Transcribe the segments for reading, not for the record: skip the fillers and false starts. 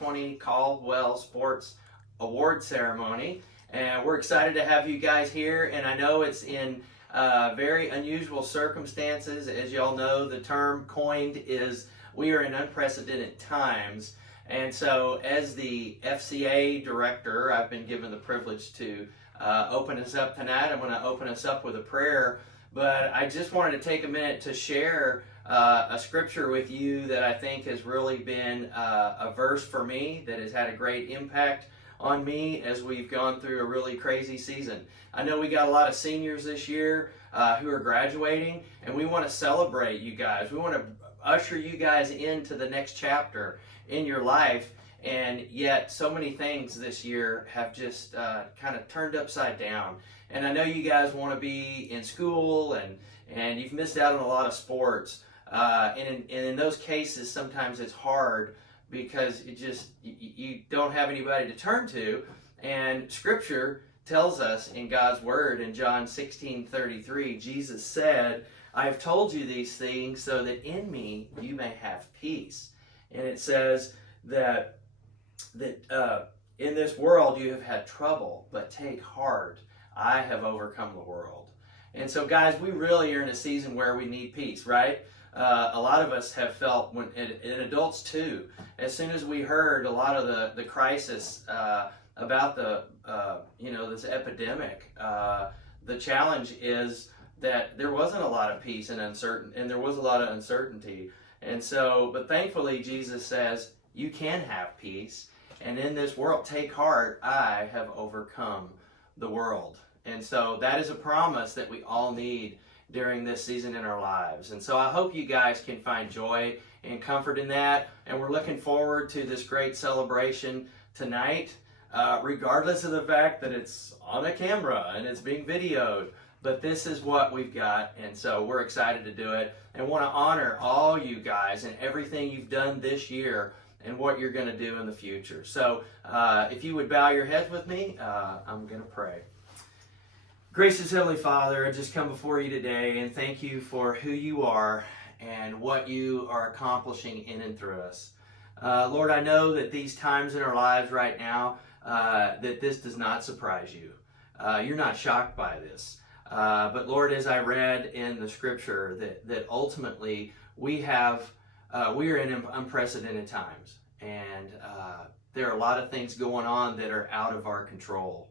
2020 Caldwell Sports Award Ceremony. And we're excited to have you guys here. And I know it's in very unusual circumstances. As y'all know, the term coined is we are in unprecedented times. And so as the FCA director, I've been given the privilege to open us up tonight. I'm going to open us up with a prayer. But I just wanted to take a minute to share a scripture with you that I think has really been a verse for me that has had a great impact on me as we've gone through a really crazy season. I know we got a lot of seniors this year who are graduating, and we want to celebrate you guys. We want to usher you guys into the next chapter in your life, and yet so many things this year have just kind of turned upside down. And I know you guys want to be in school, and you've missed out on a lot of sports. And in those cases, sometimes it's hard because you don't have anybody to turn to. And Scripture tells us in God's Word in John 16:33, Jesus said, "I have told you these things so that in me you may have peace." And it says that in this world you have had trouble, but take heart, I have overcome the world. And so, guys, we really are in a season where we need peace, right? A lot of us have felt, and adults too, as soon as we heard a lot of the crisis about this epidemic, the challenge is that there wasn't a lot of peace and there was a lot of uncertainty. And so, but thankfully, Jesus says, you can have peace. And in this world, take heart, I have overcome the world. And so that is a promise that we all need during this season in our lives. And so I hope you guys can find joy and comfort in that. And we're looking forward to this great celebration tonight, regardless of the fact that it's on a camera and it's being videoed. But this is what we've got, and so we're excited to do it and want to honor all you guys and everything you've done this year and what you're going to do in the future. So if you would bow your heads with me, I'm going to pray. Gracious Heavenly Father, I just come before you today and thank you for who you are and what you are accomplishing in and through us. Lord, I know that these times in our lives right now, that this does not surprise you. You're not shocked by this. But Lord, as I read in the scripture, that ultimately we are in unprecedented times. And there are a lot of things going on that are out of our control.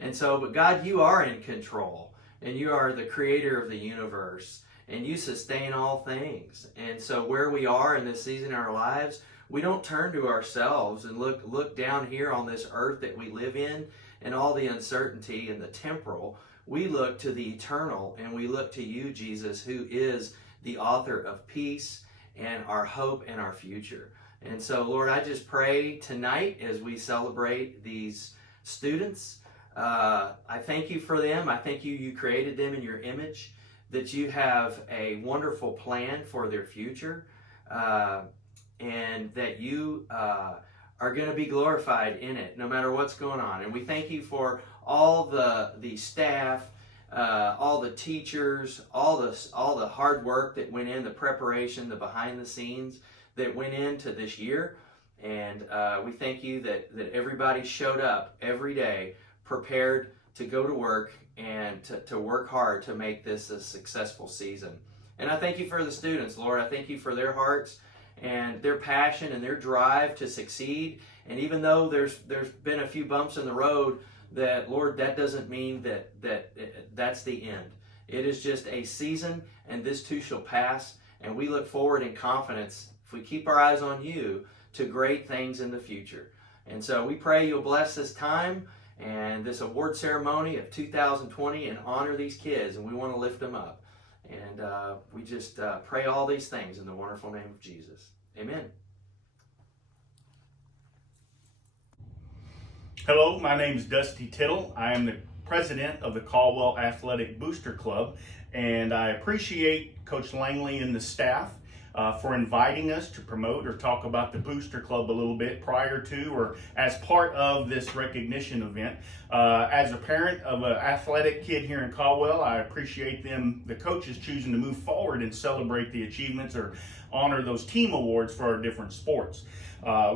And so, but God, you are in control, and you are the creator of the universe, and you sustain all things. And so where we are in this season in our lives, we don't turn to ourselves and look down here on this earth that we live in and all the uncertainty and the temporal. We look to the eternal, and we look to you, Jesus, who is the author of peace and our hope and our future. And so, Lord, I just pray tonight as we celebrate these students, I thank you for them. I thank you created them in your image, that you have a wonderful plan for their future, and that you are going to be glorified in it, no matter what's going on. And we thank you for all the staff, all the teachers, all the hard work that went in, the preparation, the behind the scenes that went into this year. And we thank you that everybody showed up every day prepared to go to work and to work hard to make this a successful season. And I thank you for the students, Lord. I thank you for their hearts and their passion and their drive to succeed. And even though there's been a few bumps in the road, that, Lord, that doesn't mean that's the end. It is just a season, and this too shall pass. And we look forward in confidence, if we keep our eyes on you, to great things in the future. And so we pray you'll bless this time and this award ceremony of 2020 and honor these kids, and we want to lift them up. And we just pray all these things in the wonderful name of Jesus. Amen. Hello, my name is Dusty Tittle. I am the president of the Caldwell Athletic Booster Club, and I appreciate Coach Langley and the staff for inviting us to promote or talk about the Booster Club a little bit prior to or as part of this recognition event. As a parent of an athletic kid here in Caldwell, I appreciate the coaches choosing to move forward and celebrate the achievements or honor those team awards for our different sports.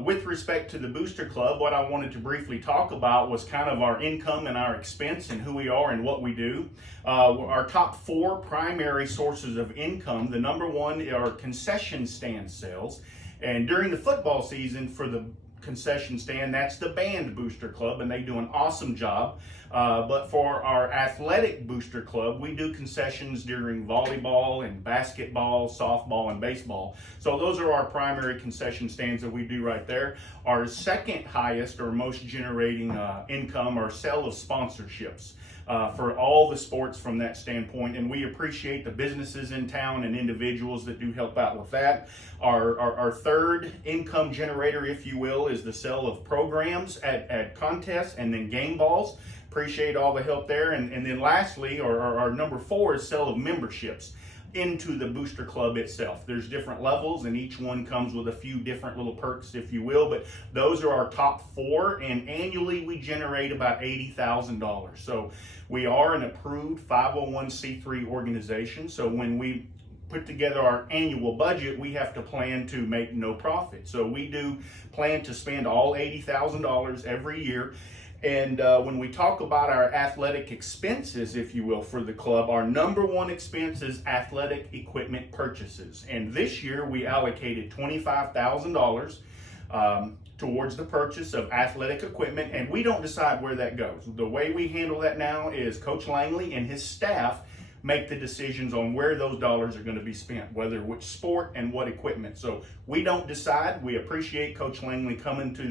With respect to the Booster Club, what I wanted to briefly talk about was kind of our income and our expense and who we are and what we do. Our top 4 primary sources of income, the number one are concession stand sales. And during the football season for the concession stand, that's the band Booster Club, and they do an awesome job. But for our athletic Booster Club, we do concessions during volleyball and basketball, softball, and baseball. So those are our primary concession stands that we do right there. Our second highest or most generating income are sale of sponsorships. For all the sports from that standpoint, and we appreciate the businesses in town and individuals that do help out with that. Our third income generator, if you will, is the sale of programs at contests and then game balls. Appreciate all the help there. And then lastly, our number 4 is sale of memberships into the Booster Club itself. There's different levels and each one comes with a few different little perks, if you will, but those are our top 4, and annually we generate about $80,000. So we are an approved 501c3 organization, so when we put together our annual budget, we have to plan to make no profit. So we do plan to spend all $80,000 every year. And when we talk about our athletic expenses, if you will, for the club, our number 1 expense is athletic equipment purchases. And this year we allocated $25,000 towards the purchase of athletic equipment, and we don't decide where that goes. The way we handle that now is Coach Langley and his staff make the decisions on where those dollars are going to be spent, whether which sport and what equipment. So we don't decide. We appreciate Coach Langley coming to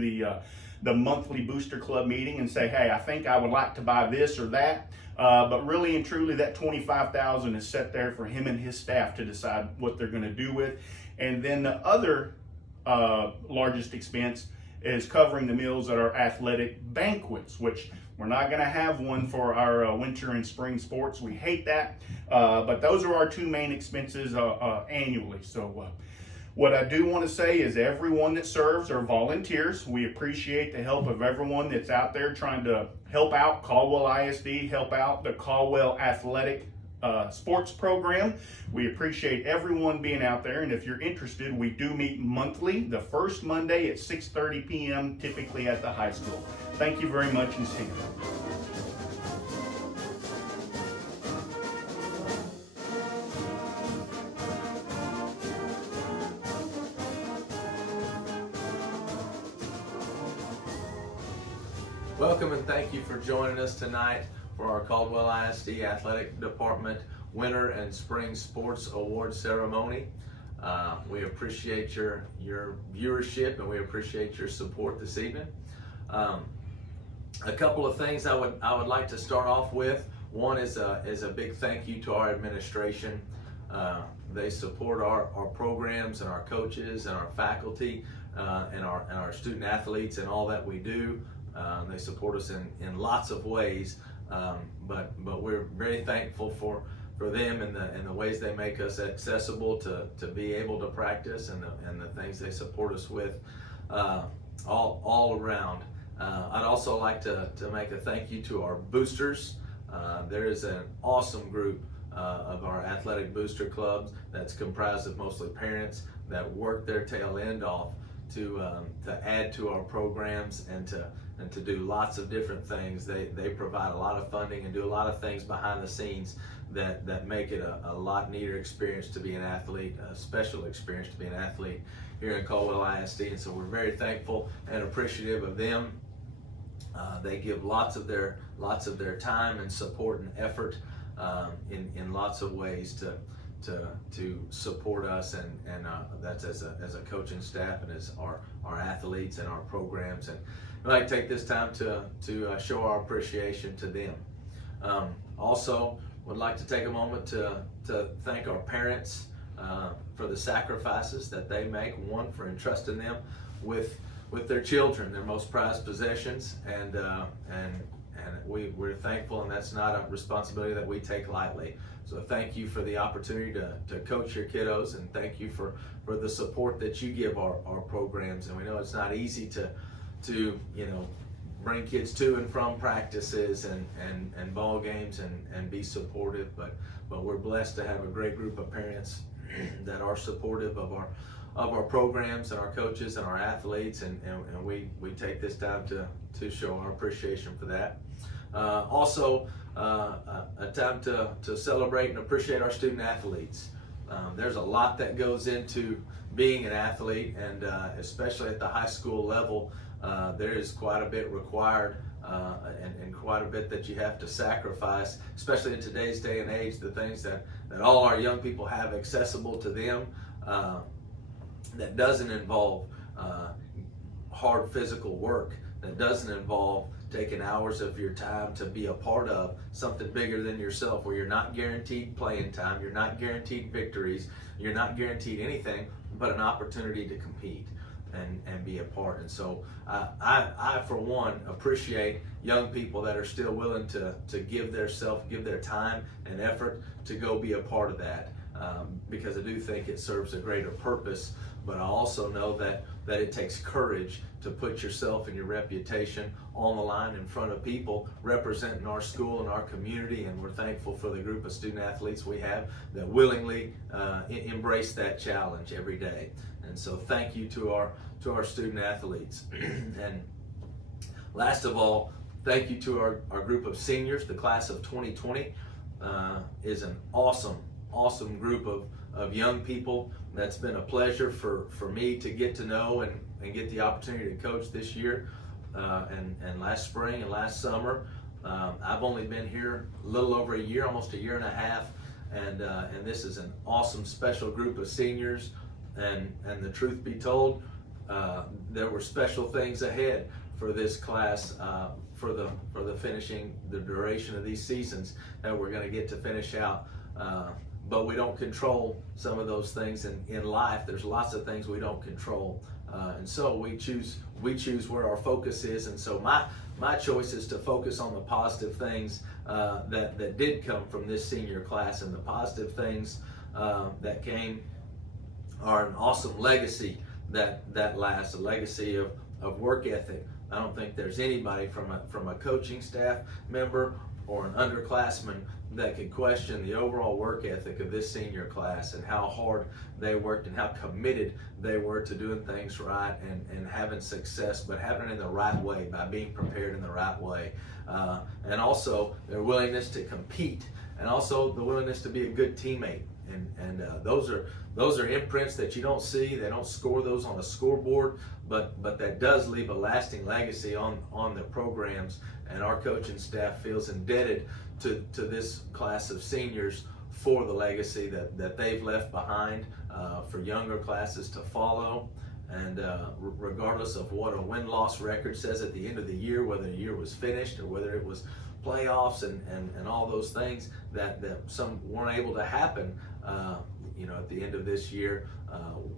the monthly Booster Club meeting and say, hey, I think I would like to buy this or that. But really and truly, that $25,000 is set there for him and his staff to decide what they're going to do with. And then the other largest expense is covering the meals at our athletic banquets, which we're not going to have one for our winter and spring sports. We hate that. But those are our 2 main expenses annually. So what I do want to say is everyone that serves are volunteers. We appreciate the help of everyone that's out there trying to help out Caldwell ISD, help out the Caldwell Athletic sports program. We appreciate everyone being out there, and if you're interested, we do meet monthly, the first Monday at 6:30 p.m., typically at the high school. Thank you very much, and see you. Welcome and thank you for joining us tonight for our Caldwell ISD Athletic Department Winter and Spring Sports Award Ceremony. We appreciate your viewership and we appreciate your support this evening. A couple of things I would like to start off with. One is a big thank you to our administration. They support our programs and our coaches and our faculty and our student athletes and all that we do. They support us in lots of ways, but we're very thankful for them and the ways they make us accessible to be able to practice and the things they support us with all around. I'd also like to make a thank you to our boosters. There is an awesome group of our athletic booster clubs that's comprised of mostly parents that work their tail end off to add to our programs and to do lots of different things. They provide a lot of funding and do a lot of things behind the scenes that make it a lot neater experience to be an athlete, a special experience to be an athlete here in Caldwell ISD. And so we're very thankful and appreciative of them. They give lots of their time and support and effort in lots of ways to support us, and that's as a coaching staff and as our athletes and our programs. And I'd like to take this time to show our appreciation to them. Also, would like to take a moment to thank our parents for the sacrifices that they make. One, for entrusting them with their children, their most prized possessions, and we're thankful, and that's not a responsibility that we take lightly. So thank you for the opportunity to coach your kiddos, and thank you for the support that you give our programs. And we know it's not easy to bring kids to and from practices and ball games and be supportive, but we're blessed to have a great group of parents that are supportive of our programs and our coaches and our athletes, and we take this time to show our appreciation for that. Also, a time to celebrate and appreciate our student athletes. There's a lot that goes into being an athlete, and especially at the high school level, there is quite a bit required and quite a bit that you have to sacrifice, especially in today's day and age. The things that all our young people have accessible to them, that doesn't involve hard physical work, that doesn't involve taking hours of your time to be a part of something bigger than yourself, where you're not guaranteed playing time, you're not guaranteed victories, you're not guaranteed anything but an opportunity to compete and be a part. And so I for one appreciate young people that are still willing to give their time and effort to go be a part of that, because I do think it serves a greater purpose. But I also know that it takes courage to put yourself and your reputation on the line in front of people representing our school and our community, and we're thankful for the group of student athletes we have that willingly embrace that challenge every day. And so thank you to our student athletes. And last of all, thank you to our group of seniors. The class of 2020 is an awesome group of young people that's been a pleasure for me to get to know and get the opportunity to coach this year and last spring and last summer. I've only been here a little over a year, almost a year and a half, and this is an awesome special group of seniors. And the truth be told, there were special things ahead for this class, for the finishing, the duration of these seasons that we're going to get to finish out. But we don't control some of those things in life. There's lots of things we don't control, and so we choose where our focus is. And so my choice is to focus on the positive things that did come from this senior class, and the positive things that came are an awesome legacy that lasts, a legacy of work ethic. I don't think there's anybody from a coaching staff member or an underclassman that could question the overall work ethic of this senior class, and how hard they worked and how committed they were to doing things right and having success, but having it in the right way, by being prepared in the right way. And also their willingness to compete, and also the willingness to be a good teammate. And those are imprints that you don't see. They don't score those on a scoreboard, but that does leave a lasting legacy on the programs. And our coaching staff feels indebted to this class of seniors for the legacy that they've left behind for younger classes to follow. And regardless of what a win-loss record says at the end of the year, whether the year was finished or whether it was playoffs and all those things that some weren't able to happen, at the end of this year,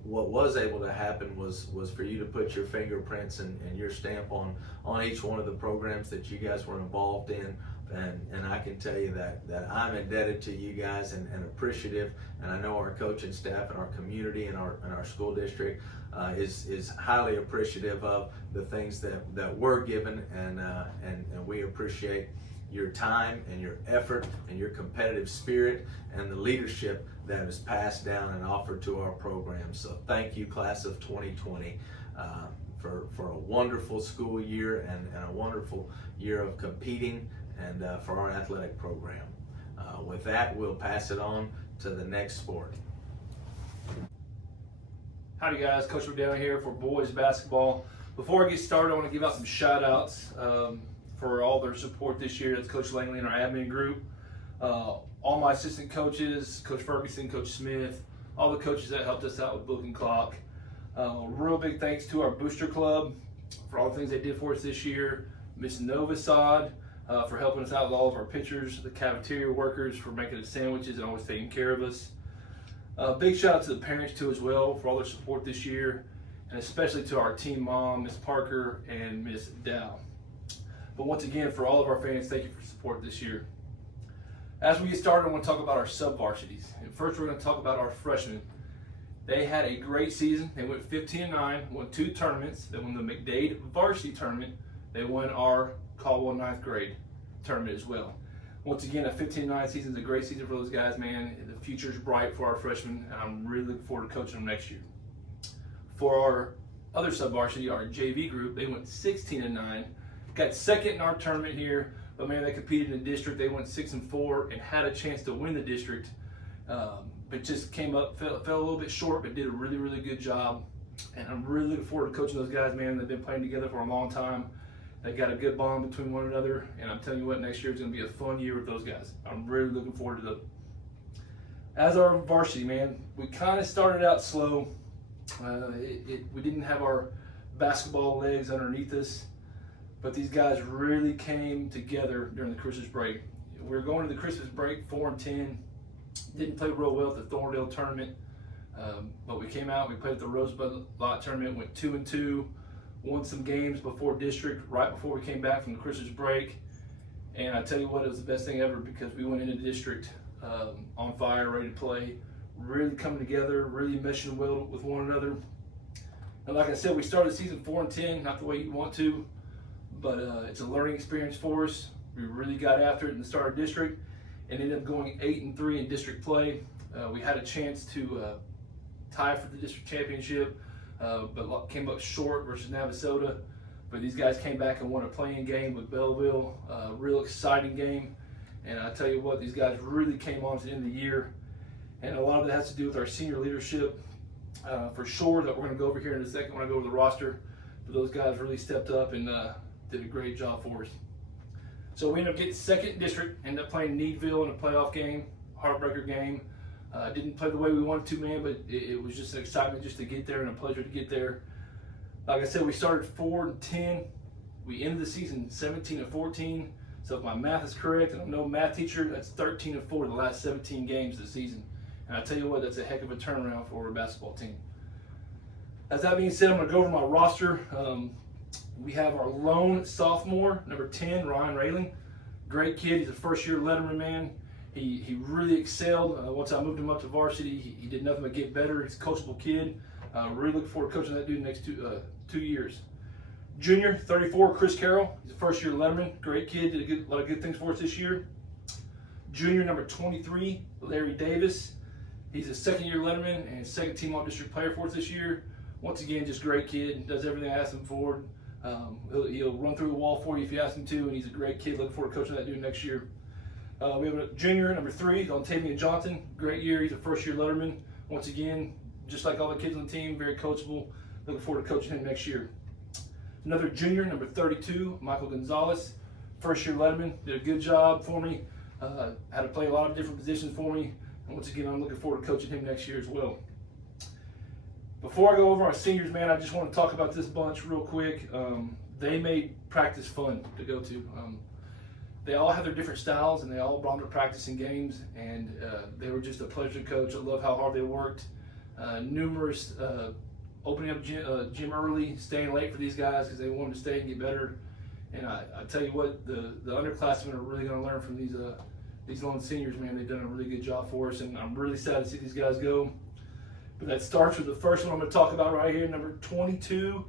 what was able to happen was for you to put your fingerprints and your stamp on each one of the programs that you guys were involved in. And I can tell you that I'm indebted to you guys and appreciative, and I know our coaching staff and our community and our school district is highly appreciative of the things that were given, and we appreciate your time and your effort and your competitive spirit and the leadership that is passed down and offered to our program. So thank you, class of 2020, for a wonderful school year and a wonderful year of competing, and for our athletic program. With that, we'll pass it on to the next sport. Howdy guys, Coach Riddell here for boys basketball. Before I get started, I want to give out some shout outs for all their support this year. That's Coach Langley and our admin group. All my assistant coaches, Coach Ferguson, Coach Smith, all the coaches that helped us out with book and clock. Real big thanks to our booster club for all the things they did for us this year. Miss Novasad for helping us out with all of our pitchers, the cafeteria workers for making us sandwiches and always taking care of us. Big shout out to the parents too as well for all their support this year, and especially to our team mom, Miss Parker and Miss Dow. But once again, for all of our fans, thank you for support this year. As we get started, I want to talk about our sub-varsities. And first, we're going to talk about our freshmen. They had a great season. They went 15-9, won 2 tournaments. They won the McDade varsity tournament. They won our Caldwell 9th grade tournament as well. Once again, a 15-9 season is a great season for those guys, man. The future's bright for our freshmen, and I'm really looking forward to coaching them next year. For our other sub-varsity, our JV group, they went 16-9, got second in our tournament here, but man, they competed in the district. They went 6-4 and had a chance to win the district, but just came up, fell a little bit short, but did a really, really good job. And I'm really looking forward to coaching those guys, man. They've been playing together for a long time. They got a good bond between one another, and I'm telling you what, next year is going to be a fun year with those guys. I'm really looking forward to them. As our varsity, man, we kind of started out slow. We didn't have our basketball legs underneath us, but these guys really came together during the Christmas break. We were going to the Christmas break 4-10. Didn't play real well at the Thorndale tournament, but we came out. We played at the Rosebud Lot tournament. Went 2-2. Won some games before district, right before we came back from the Christmas break. And I tell you what, it was the best thing ever because we went into district on fire, ready to play, really coming together, really meshing well with one another. And like I said, we started season 4-10, not the way you want to, but it's a learning experience for us. We really got after it in the start of district and ended up going 8-3 in district play. We had a chance to tie for the district championship, but came up short versus Navasota. But these guys came back and won a playing game with Belleville, real exciting game. And I tell you what, these guys really came on to the end of the year. And a lot of that has to do with our senior leadership. For sure, that we're going to go over here in a second when I go over the roster. But those guys really stepped up and did a great job for us. So we ended up getting second district, ended up playing Needville in a playoff game, heartbreaker game. Didn't play the way we wanted to, man, but it was just an excitement just to get there and a pleasure to get there. Like I said, we started 4-10. We ended the season 17-14. So if my math is correct, and I'm no math teacher, that's 13-4 the last 17 games of the season. And I tell you what, that's a heck of a turnaround for a basketball team. As that being said, I'm going to go over my roster. We have our lone sophomore, number 10, Ryan Rayling. Great kid. He's a first-year letterman, man. He really excelled. Once I moved him up to varsity, he did nothing but get better. He's a coachable kid. Really looking forward to coaching that dude the next 2 years. Junior, 34, Chris Carroll. He's a first-year letterman. Great kid. Did a lot of good things for us this year. Junior, number 23, Larry Davis. He's a second-year letterman and second-team all-district player for us this year. Once again, just great kid. Does everything I ask him for. He'll run through the wall for you if you ask him to, and he's a great kid. Looking forward to coaching that dude next year. We have a junior, number 3, Dontavian Johnson. Great year. He's a first-year letterman. Once again, just like all the kids on the team, very coachable. Looking forward to coaching him next year. Another junior, number 32, Michael Gonzalez. First-year letterman. Did a good job for me. Had to play a lot of different positions for me. And once again, I'm looking forward to coaching him next year as well. Before I go over our seniors, man, I just want to talk about this bunch real quick. They made practice fun to go to. They all have their different styles, and they all brought their practice in games, and they were just a pleasure to coach. I love how hard they worked. Numerous opening up gym early, staying late for these guys because they wanted to stay and get better. And I tell you what, the underclassmen are really going to learn from these lone seniors, man. They've done a really good job for us, and I'm really sad to see these guys go. But that starts with the first one I'm going to talk about right here, number 22,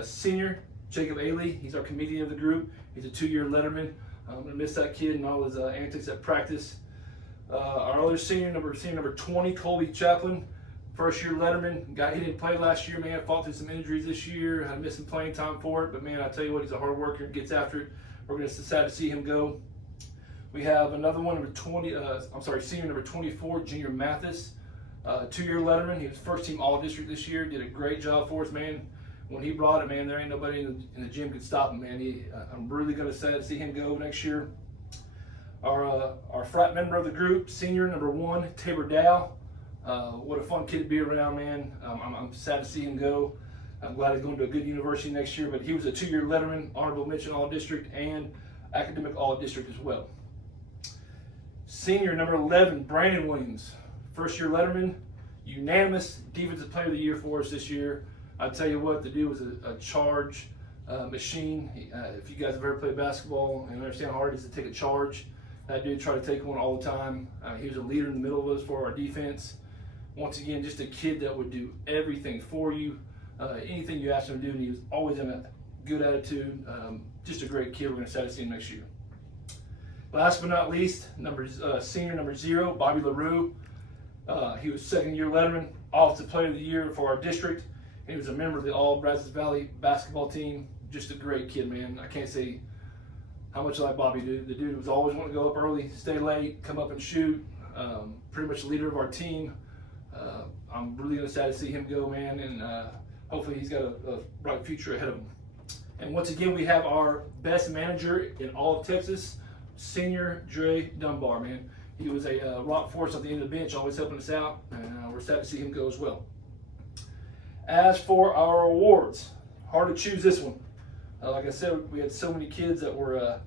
senior, Jacob Ailey. He's our comedian of the group. He's a 2-year letterman. I'm going to miss that kid and all his antics at practice. Our other senior number 20, Colby Chaplin. First-year letterman. He didn't play last year, man. Fought through some injuries this year. Had to miss some playing time for it. But, man, I tell you what, he's a hard worker and gets after it. We're going to sad to see him go. We have another one, senior number 24, Junior Mathis. 2-year letterman. He was first-team all-district this year. Did a great job for us, man. When he brought it, man, there ain't nobody in the gym could stop him, man. I'm really going to sad to see him go next year. Our frat member of the group, senior number 1, Tabor Dow. What a fun kid to be around, man. I'm sad to see him go. I'm glad he's going to a good university next year, but he was a 2-year letterman, honorable mention all-district, and academic all-district as well. Senior number 11, Brandon Williams. First-year letterman, unanimous defensive player of the year for us this year. I tell you what, the dude was a charge machine. If you guys have ever played basketball and understand how hard it is to take a charge, that dude tried to take one all the time. He was a leader in the middle of us for our defense. Once again, just a kid that would do everything for you, anything you asked him to do, and he was always in a good attitude. Just a great kid. We're going to sad to see him next year. Last but not least, senior number 0, Bobby LaRue. He was second-year letterman, Offensive Player of the Year for our district. He was a member of the All Brazos Valley basketball team. Just a great kid, man. I can't say how much I like Bobby. The dude was always wanting to go up early, stay late, come up and shoot. Pretty much the leader of our team. I'm really sad to see him go, man, and hopefully he's got a bright future ahead of him. And once again, we have our best manager in all of Texas, Senior Dre Dunbar, man. He was a rock force at the end of the bench, always helping us out, and we're sad to see him go as well. As for our awards, hard to choose this one. Like I said, we had so many kids that were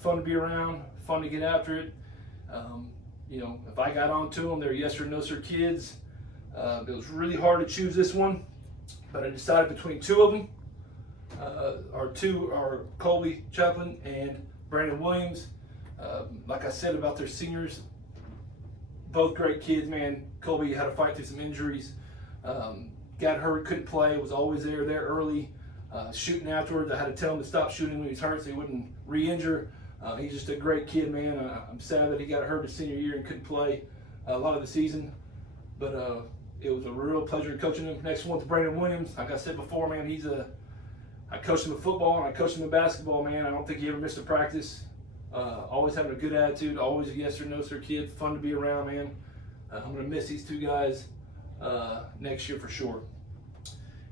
fun to be around, fun to get after it. You know, if I got on to them, they're yes or no sir kids. It was really hard to choose this one, but I decided between two of them. Our Colby Chaplin and Brandon Williams. Like I said about their seniors, both great kids, man. Colby had to fight through some injuries, got hurt, couldn't play, was always there early, shooting afterwards. I had to tell him to stop shooting when he was hurt so he wouldn't re-injure. He's just a great kid, man. I'm sad that he got hurt his senior year and couldn't play a lot of the season, but it was a real pleasure coaching him. Next one's Brandon Williams. Like I said before, man, I coached him in football and I coached him in basketball, man. I don't think he ever missed a practice. Always having a good attitude, always a yes or no sir kid, fun to be around, man. I'm gonna miss these two guys next year for sure.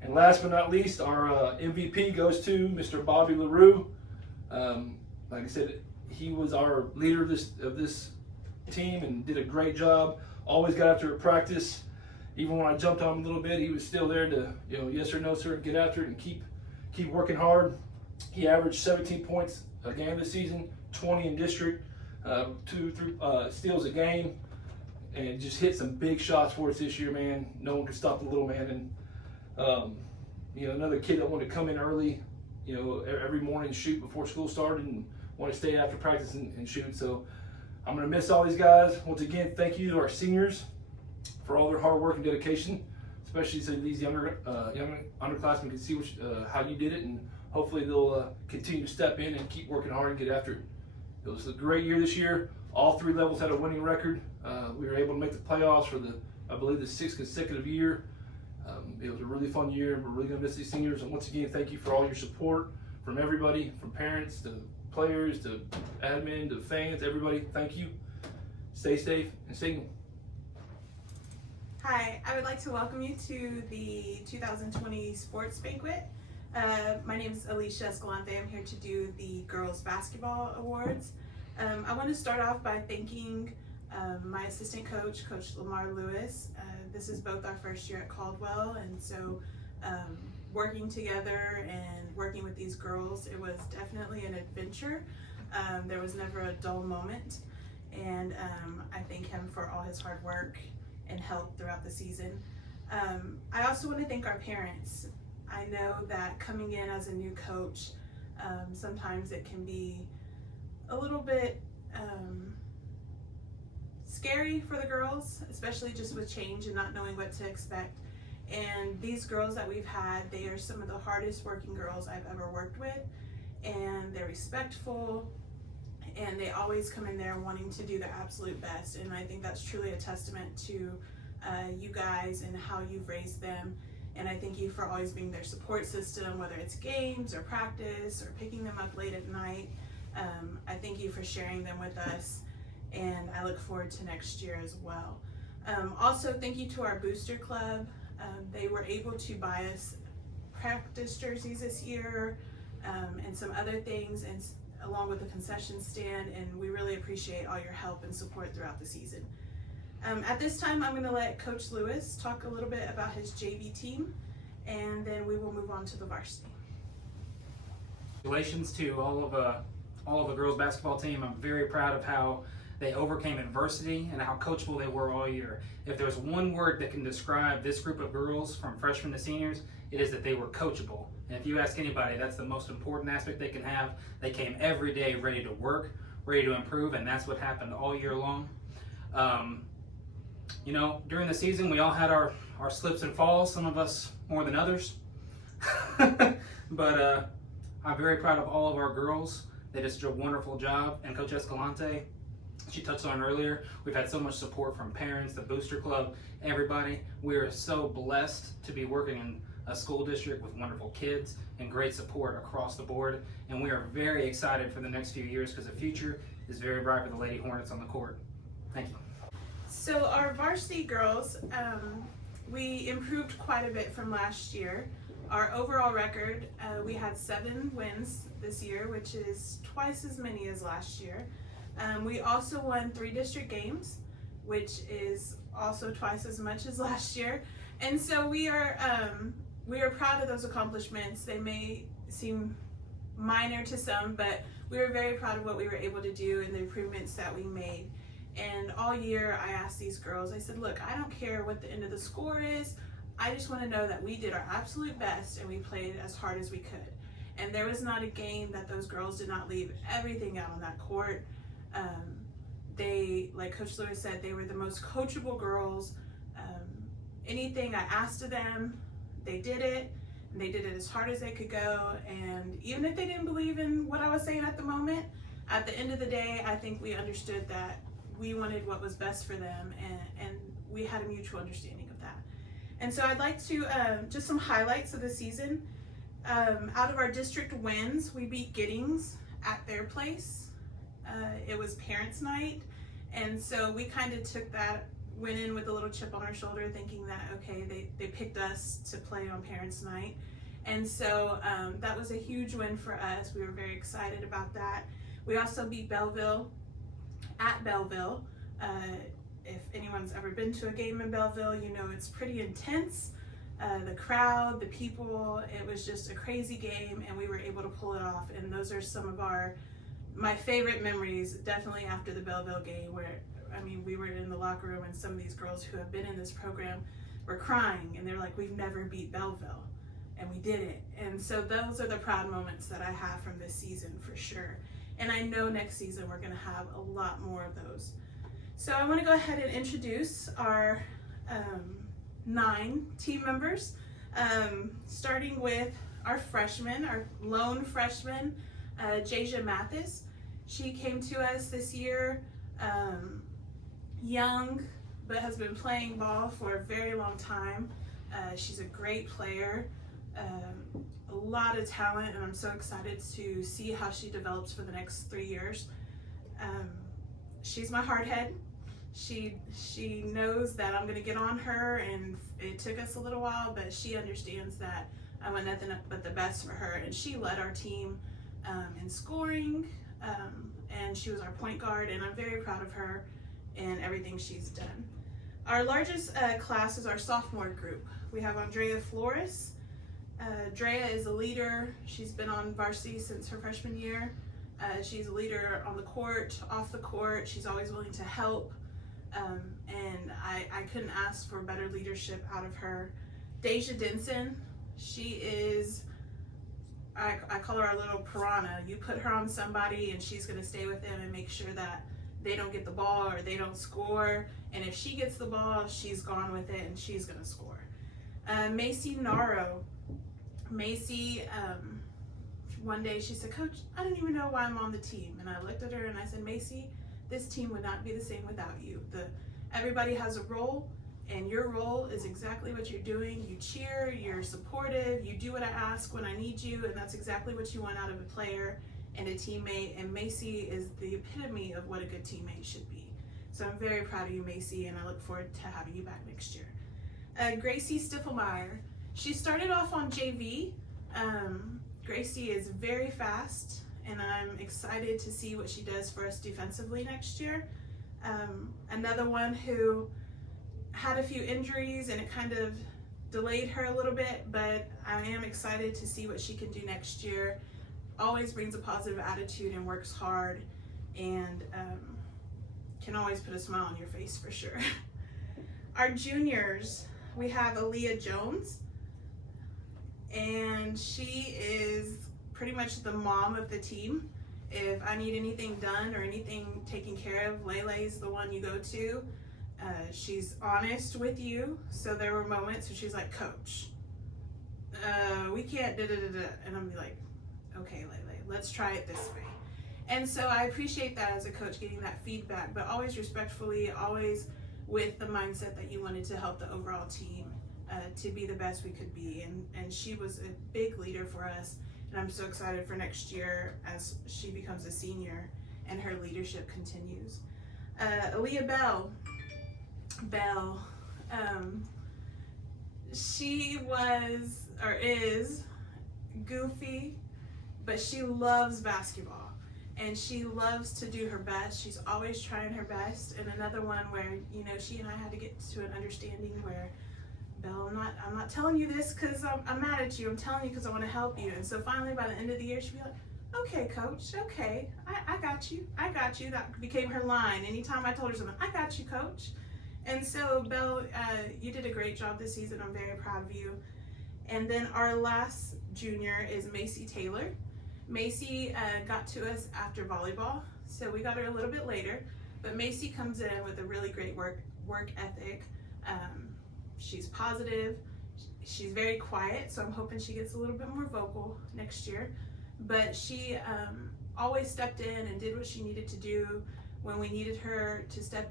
And last but not least, our MVP goes to Mr. Bobby LaRue. Like I said, he was our leader of this team and did a great job. Always got after it practice. Even when I jumped on him a little bit, he was still there to, yes or no sir, get after it and keep working hard. He averaged 17 points a game this season, 20 in district, 2 steals a game, and just hit some big shots for us this year, man. No one could stop the little man. And another kid that wanted to come in early, every morning, shoot before school started, and want to stay after practice and shoot. So I'm going to miss all these guys. Once again, thank you to our seniors for all their hard work and dedication, especially so these young underclassmen can see how you did it, and hopefully they'll continue to step in and keep working hard and get after it. It was a great year this year. All 3 levels had a winning record. We were able to make the playoffs for I believe the 6th consecutive year. It was a really fun year, and we're really going to miss these seniors. And once again, thank you for all your support from everybody, from parents to players to admin to fans, everybody. Thank you. Stay safe and signal. Hi, I would like to welcome you to the 2020 Sports Banquet. My name is Alicia Escalante. I'm here to do the Girls Basketball Awards. I want to start off by thanking my assistant coach, Coach Lamar Lewis. This is both our first year at Caldwell, and so working together and working with these girls, it was definitely an adventure. There was never a dull moment, and I thank him for all his hard work and help throughout the season. I also want to thank our parents. I know that coming in as a new coach, sometimes it can be a little bit scary for the girls, especially just with change and not knowing what to expect. And these girls that we've had, they are some of the hardest working girls I've ever worked with, and they're respectful, and they always come in there wanting to do their absolute best. And I think that's truly a testament to you guys and how you've raised them. And I thank you for always being their support system, whether it's games or practice or picking them up late at night. I thank you for sharing them with us, and I look forward to next year as well. Also, thank you to our booster club. They were able to buy us practice jerseys this year and some other things, and along with the concession stand, and we really appreciate all your help and support throughout the season. At this time, I'm going to let Coach Lewis talk a little bit about his JV team, and then we will move on to the varsity. Congratulations to all of the girls basketball team. I'm very proud of how they overcame adversity and how coachable they were all year. If there's one word that can describe this group of girls from freshmen to seniors, it is that they were coachable. And if you ask anybody, that's the most important aspect they can have. They came every day ready to work, ready to improve, and that's what happened all year long. During the season, we all had our slips and falls, some of us more than others. But I'm very proud of all of our girls. They just did a wonderful job. And Coach Escalante, she touched on earlier, we've had so much support from parents, the Booster Club, everybody. We are so blessed to be working in a school district with wonderful kids and great support across the board. And we are very excited for the next few years because the future is very bright for the Lady Hornets on the court. Thank you. So our varsity girls, we improved quite a bit from last year. Our overall record, we had 7 wins this year, which is twice as many as last year. We also won 3 district games, which is also twice as much as last year. And so we are proud of those accomplishments. They may seem minor to some, but we were very proud of what we were able to do and the improvements that we made. And all year I asked these girls, I said, look, I don't care what the end of the score is. I just want to know that we did our absolute best and we played as hard as we could. And there was not a game that those girls did not leave everything out on that court. They, like Coach Lewis said, they were the most coachable girls. Anything I asked of them, they did it. And they did it as hard as they could go. And even if they didn't believe in what I was saying at the moment, at the end of the day, I think we understood that we wanted what was best for them, and we had a mutual understanding of that. And so I'd like to, just some highlights of the season. Out of our district wins, we beat Jennings at their place. It was parents' night, and so we kind of took that, went in with a little chip on our shoulder thinking that, okay, they picked us to play on parents' night. And so that was a huge win for us. We were very excited about that. We also beat Belleville at Belleville. If anyone's ever been to a game in Belleville, you know it's pretty intense. The crowd, the people, it was just a crazy game, and we were able to pull it off. And those are some of my favorite memories, definitely after the Belleville game, where, I mean, we were in the locker room and some of these girls who have been in this program were crying, and they're like, we've never beat Belleville, and we did it. And so those are the proud moments that I have from this season for sure. And I know next season we're gonna have a lot more of those. So I wanna go ahead and introduce our 9 team members, starting with our freshman, our lone freshman, Jasia Mathis. She came to us this year, young, but has been playing ball for a very long time. She's a great player, a lot of talent, and I'm so excited to see how she develops for the next 3 years. She's my hardhead. She knows that I'm gonna get on her, and it took us a little while, but she understands that I want nothing but the best for her. And she led our team in scoring, and she was our point guard, and I'm very proud of her and everything she's done. Our largest class is our sophomore group. We have Andrea Flores. Drea is a leader. She's been on varsity since her freshman year. She's a leader on the court, off the court. She's always willing to help. And I couldn't ask for better leadership out of her. Deja Denson, she is, I call her our little piranha. You put her on somebody and she's gonna stay with them and make sure that they don't get the ball or they don't score. And if she gets the ball, she's gone with it and she's gonna score. Macy Naro. Macy, one day she said, Coach, I don't even know why I'm on the team. And I looked at her and I said, Macy, this team would not be the same without you. Everybody has a role, and your role is exactly what you're doing. You cheer, you're supportive, you do what I ask when I need you, and that's exactly what you want out of a player and a teammate. And Macy is the epitome of what a good teammate should be. So I'm very proud of you, Macy, and I look forward to having you back next year. Gracie Stiffelmeyer. She started off on JV. Gracie is very fast, and I'm excited to see what she does for us defensively next year. Another one who had a few injuries and it kind of delayed her a little bit, but I am excited to see what she can do next year. Always brings a positive attitude and works hard, and can always put a smile on your face for sure. Our juniors, we have Aaliyah Jones, and she is pretty much the mom of the team. If I need anything done or anything taken care of, Lele's the one you go to. She's honest with you, so there were moments where she's like, Coach, we can't da-da-da-da, and I'm like, okay, Lele, let's try it this way. And so I appreciate that as a coach, getting that feedback, but always respectfully, always with the mindset that you wanted to help the overall team to be the best we could be. And she was a big leader for us, and I'm so excited for next year as she becomes a senior and her leadership continues. Aaliyah Bell, she was, or is, goofy, but she loves basketball and she loves to do her best. She's always trying her best. And another one where, you know, she and I had to get to an understanding where, Belle, I'm not telling you this because I'm mad at you. I'm telling you because I want to help you. And so finally by the end of the year, she'd be like, okay, coach, okay, I got you. That became her line. Anytime I told her something, I got you, coach. And so, Belle, you did a great job this season. I'm very proud of you. And then our last junior is Macy Taylor. Macy got to us after volleyball, so we got her a little bit later. But Macy comes in with a really great work ethic. She's positive. She's very quiet, so I'm hoping she gets a little bit more vocal next year. But she always stepped in and did what she needed to do when we needed her to step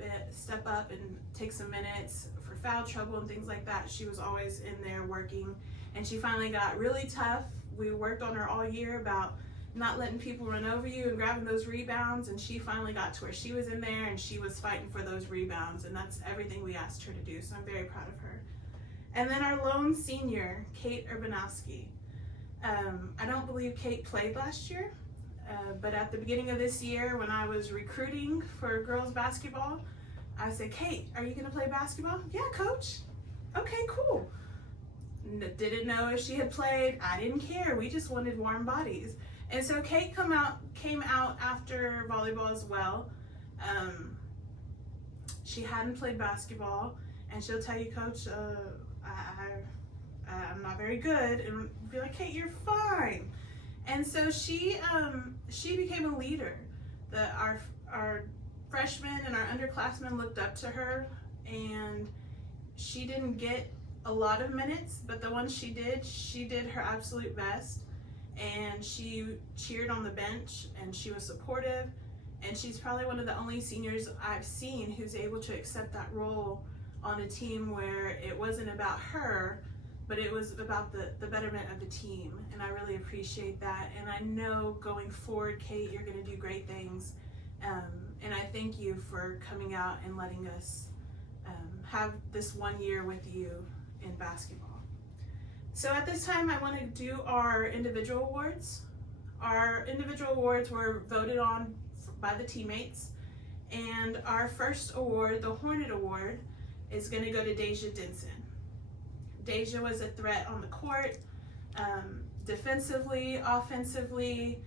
up and take some minutes for foul trouble and things like that. She was always in there working, and she finally got really tough. We worked on her all year about not letting people run over you and grabbing those rebounds, and she finally got to where she was in there and she was fighting for those rebounds, and that's everything we asked her to do, so I'm very proud of her. And then our lone senior, Kate Urbanowski. I don't believe Kate played last year, but at the beginning of this year when I was recruiting for girls basketball, I said, Kate, are you gonna play basketball? Yeah, coach. Okay, cool. Didn't know if she had played. I didn't care. We just wanted warm bodies. And so Kate came out after volleyball as well. She hadn't played basketball, and she'll tell you, Coach, I'm not very good, and be like, Kate, you're fine. And so she became a leader. Our freshmen and our underclassmen looked up to her, and she didn't get a lot of minutes, but the ones she did her absolute best. And she cheered on the bench, and she was supportive, and she's probably one of the only seniors I've seen who's able to accept that role on a team where it wasn't about her, but it was about the betterment of the team. And I really appreciate that, and I know going forward, Kate, you're going to do great things, and I thank you for coming out and letting us have this 1 year with you in basketball. So at this time, I want to do our individual awards. Our individual awards were voted on by the teammates, and our first award, the Hornet Award, is going to go to Deja Denson. Deja was a threat on the court, defensively, offensively,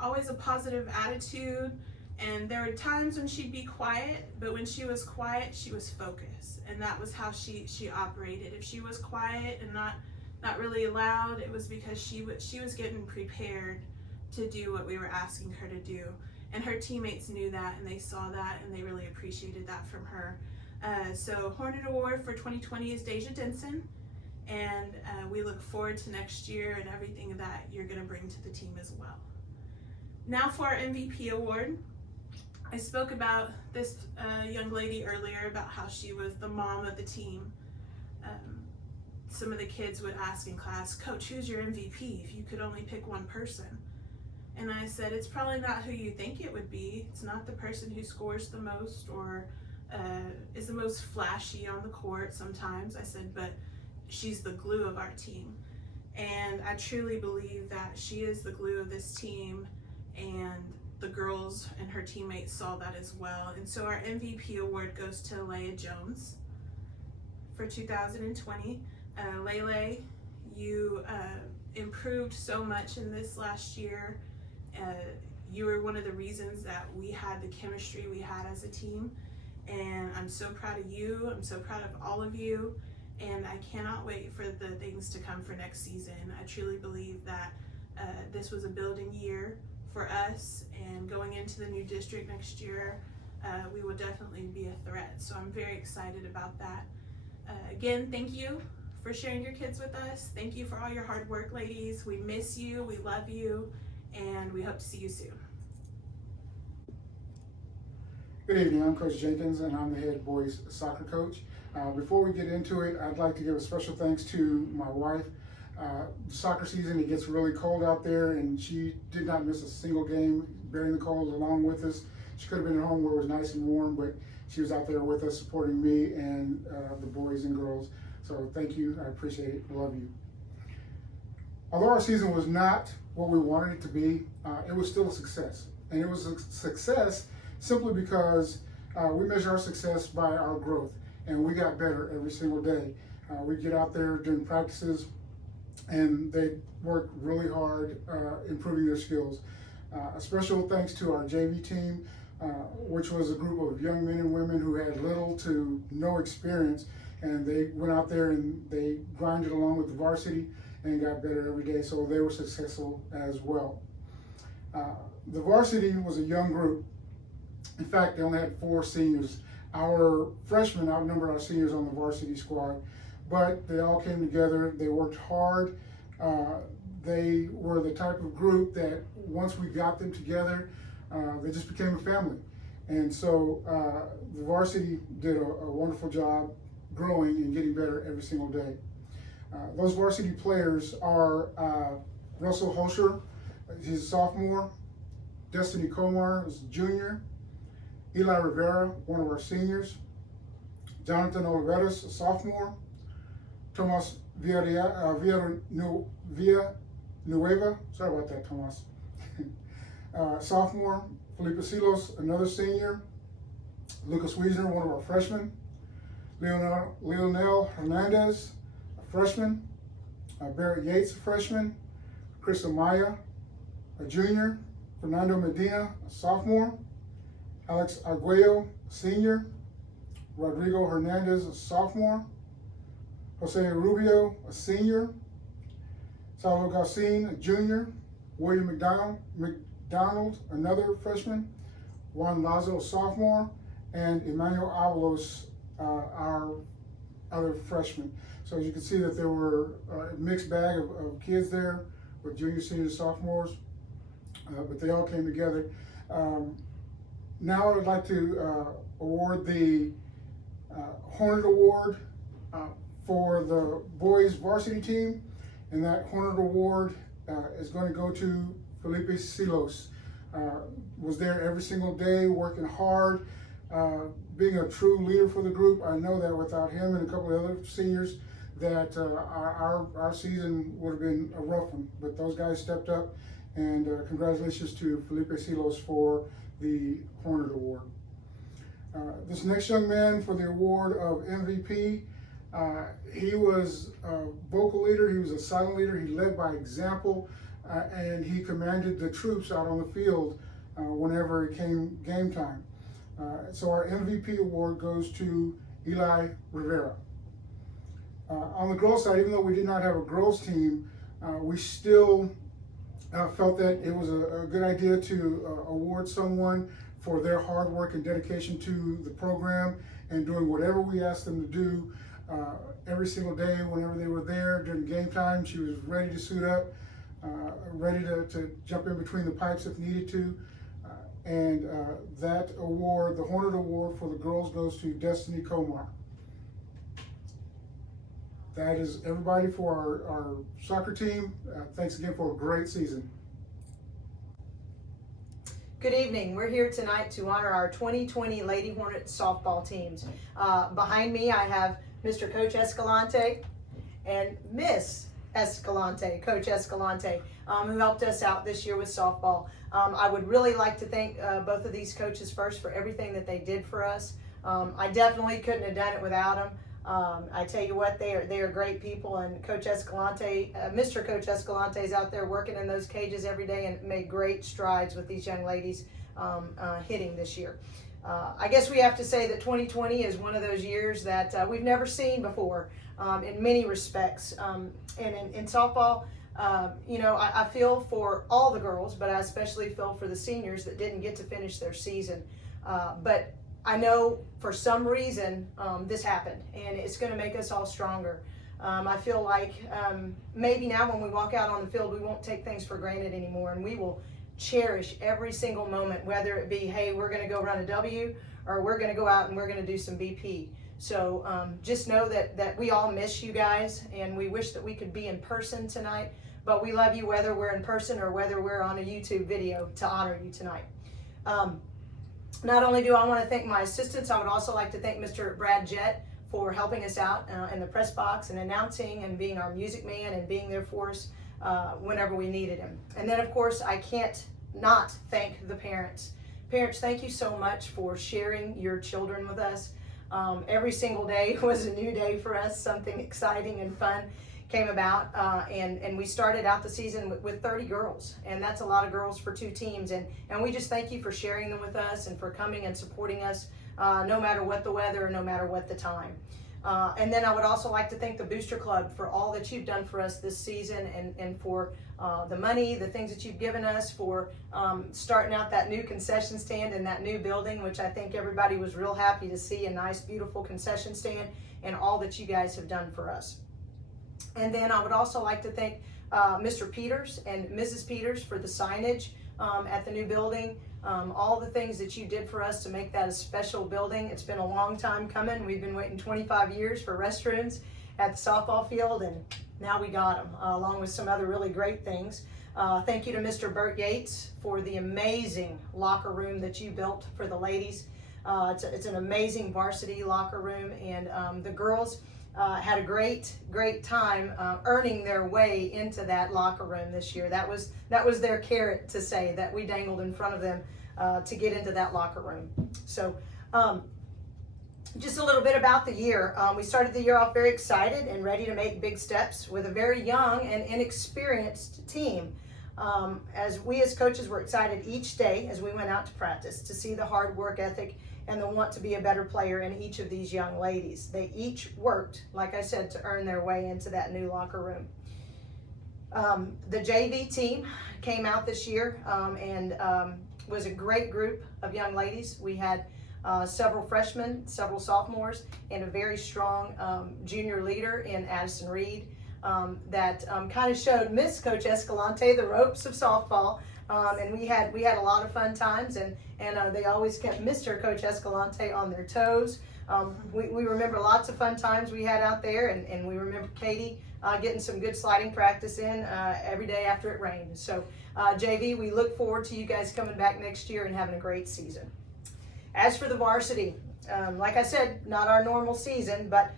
always a positive attitude, and there were times when she'd be quiet, but when she was quiet, she was focused, and that was how she operated. If she was quiet and not really loud, it was because she was getting prepared to do what we were asking her to do, and her teammates knew that, and they saw that, and they really appreciated that from her. So Hornet Award for 2020 is Deja Denson, and we look forward to next year and everything that you're going to bring to the team as well. Now for our MVP award. I spoke about this young lady earlier about how she was the mom of the team. Some of the kids would ask in class, Coach, who's your MVP if you could only pick one person? And I said, it's probably not who you think it would be. It's not the person who scores the most or is the most flashy on the court sometimes. I said, but she's the glue of our team. And I truly believe that she is the glue of this team, and the girls and her teammates saw that as well. And so our MVP award goes to Leia Jones for 2020. Lele, you improved so much in this last year. You were one of the reasons that we had the chemistry we had as a team, and I'm so proud of you. I'm so proud of all of you, and I cannot wait for the things to come for next season. I truly believe that this was a building year for us, and going into the new district next year, we will definitely be a threat. So I'm very excited about that. Again, thank you for sharing your kids with us. Thank you for all your hard work, ladies. We miss you, we love you, and we hope to see you soon. Good evening, I'm Coach Jenkins and I'm the head boys soccer coach. Before we get into it, I'd like to give a special thanks to my wife. Soccer season, it gets really cold out there and she did not miss a single game, bearing the cold along with us. She could have been at home where it was nice and warm, but she was out there with us supporting me and the boys and girls. So thank you, I appreciate it, I love you. Although our season was not what we wanted it to be, it was still a success. And it was a success simply because we measure our success by our growth, and we got better every single day. We get out there during practices, and they work really hard improving their skills. A special thanks to our JV team, which was a group of young men and women who had little to no experience, and they went out there and they grinded along with the varsity and got better every day, so they were successful as well. The varsity was a young group. In fact, they only had 4 seniors. Our freshmen outnumbered our seniors on the varsity squad, but they all came together, they worked hard. They were the type of group that once we got them together, they just became a family. And so the varsity did a wonderful job growing and getting better every single day. Those varsity players are Russell Holscher, he's a sophomore, Destiny Comar is a junior, Eli Rivera, one of our seniors, Jonathan Oliveras, a sophomore, Tomas Villanueva, sorry about that, Tomas, sophomore, Felipe Silos, another senior, Lucas Wiesner, one of our freshmen, Leonel Hernandez, a freshman, Barrett Yates, a freshman, Chris Amaya, a junior, Fernando Medina, a sophomore, Alex Arguello, senior, Rodrigo Hernandez, a sophomore, Jose Rubio, a senior, Salvo Galcin, a junior, William McDonald, another freshman, Juan Lazo, a sophomore, and Emmanuel Avalos, our other freshman. So as you can see that there were a mixed bag of kids there with juniors, seniors, sophomores, but they all came together. Now I would like to award the Hornet Award for the boys varsity team, and that Hornet Award is going to go to Felipe Silos. Was there every single day, working hard, being a true leader for the group. I know that without him and a couple of other seniors, that our season would have been a rough one, but those guys stepped up, and congratulations to Felipe Silos for the Hornet Award. This next young man for the award of MVP, he was a vocal leader, he was a silent leader, he led by example, and he commanded the troops out on the field whenever it came game time. So our MVP award goes to Eli Rivera. On the girls side, even though we did not have a girls team, we still felt that it was a good idea to award someone for their hard work and dedication to the program and doing whatever we asked them to do every single day. Whenever they were there during game time, she was ready to suit up, ready to jump in between the pipes if needed to. And that award, the Hornet Award for the girls, goes to Destiny Comar. That is everybody for our soccer team. Thanks again for a great season. Good evening. We're here tonight to honor our 2020 Lady Hornet softball teams. Behind me I have Mr. Coach Escalante and Miss Escalante, Coach Escalante, who helped us out this year with softball. I would really like to thank both of these coaches first for everything that they did for us. I definitely couldn't have done it without them. I tell you what, they are great people, and Coach Escalante, Mr. Coach Escalante is out there working in those cages every day and made great strides with these young ladies hitting this year. I guess we have to say that 2020 is one of those years that we've never seen before in many respects. And in softball, you know, I feel for all the girls, but I especially feel for the seniors that didn't get to finish their season. But I know for some reason this happened, and it's going to make us all stronger. I feel like maybe now when we walk out on the field, we won't take things for granted anymore, and we will cherish every single moment, whether it be, hey, we're going to go run a W, or we're going to go out and we're going to do some BP. So just know that we all miss you guys, and we wish that we could be in person tonight, but we love you whether we're in person or whether we're on a YouTube video to honor you tonight. Not only do I want to thank my assistants, I would also like to thank Mr. Brad Jett for helping us out in the press box and announcing and being our music man and being there for us whenever we needed him. And then, of course, I can't not thank the parents. Parents, thank you so much for sharing your children with us. Every single day was a new day for us. Something exciting and fun came about, and we started out the season with 30 girls, and that's a lot of girls for 2 teams, and we just thank you for sharing them with us and for coming and supporting us no matter what the weather, no matter what the time. And then I would also like to thank the Booster Club for all that you've done for us this season, and for the money, the things that you've given us, for starting out that new concession stand in that new building, which I think everybody was real happy to see, a nice, beautiful concession stand, and all that you guys have done for us. And then I would also like to thank Mr. Peters and Mrs. Peters for the signage at the new building. All the things that you did for us to make that a special building. It's been a long time coming. We've been waiting 25 years for restrooms at the softball field, and now we got them, along with some other really great things. Thank you to Mr. Bert Yates for the amazing locker room that you built for the ladies. It's an amazing varsity locker room, and the girls had a great time earning their way into that locker room this year. That was their carrot, to say, that we dangled in front of them to get into that locker room. So just a little bit about the year. We started the year off very excited and ready to make big steps with a very young and inexperienced team. As we as coaches were excited each day as we went out to practice to see the hard work ethic and the want to be a better player in each of these young ladies. They each worked, like I said, to earn their way into that new locker room. The JV team came out this year and was a great group of young ladies. We had several freshmen, several sophomores, and a very strong junior leader in Addison Reed that kind of showed Miss Coach Escalante the ropes of softball. And we had a lot of fun times, and they always kept Mr. Coach Escalante on their toes. We remember lots of fun times we had out there, and we remember Katie getting some good sliding practice in every day after it rained. So JV, we look forward to you guys coming back next year and having a great season. As for the varsity, like I said, not our normal season, but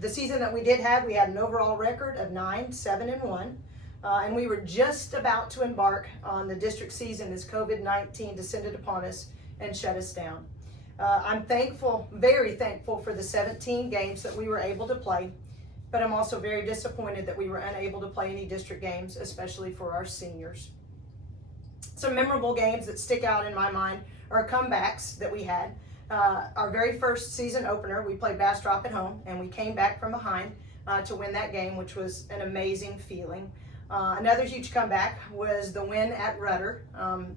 the season that we did have, we had an overall record of 9-7-1. And we were just about to embark on the district season as COVID-19 descended upon us and shut us down. I'm thankful, very thankful, for the 17 games that we were able to play, but I'm also very disappointed that we were unable to play any district games, especially for our seniors. Some memorable games that stick out in my mind are comebacks that we had. Our very first season opener, we played Bastrop at home, and we came back from behind to win that game, which was an amazing feeling. Another huge comeback was the win at Rudder.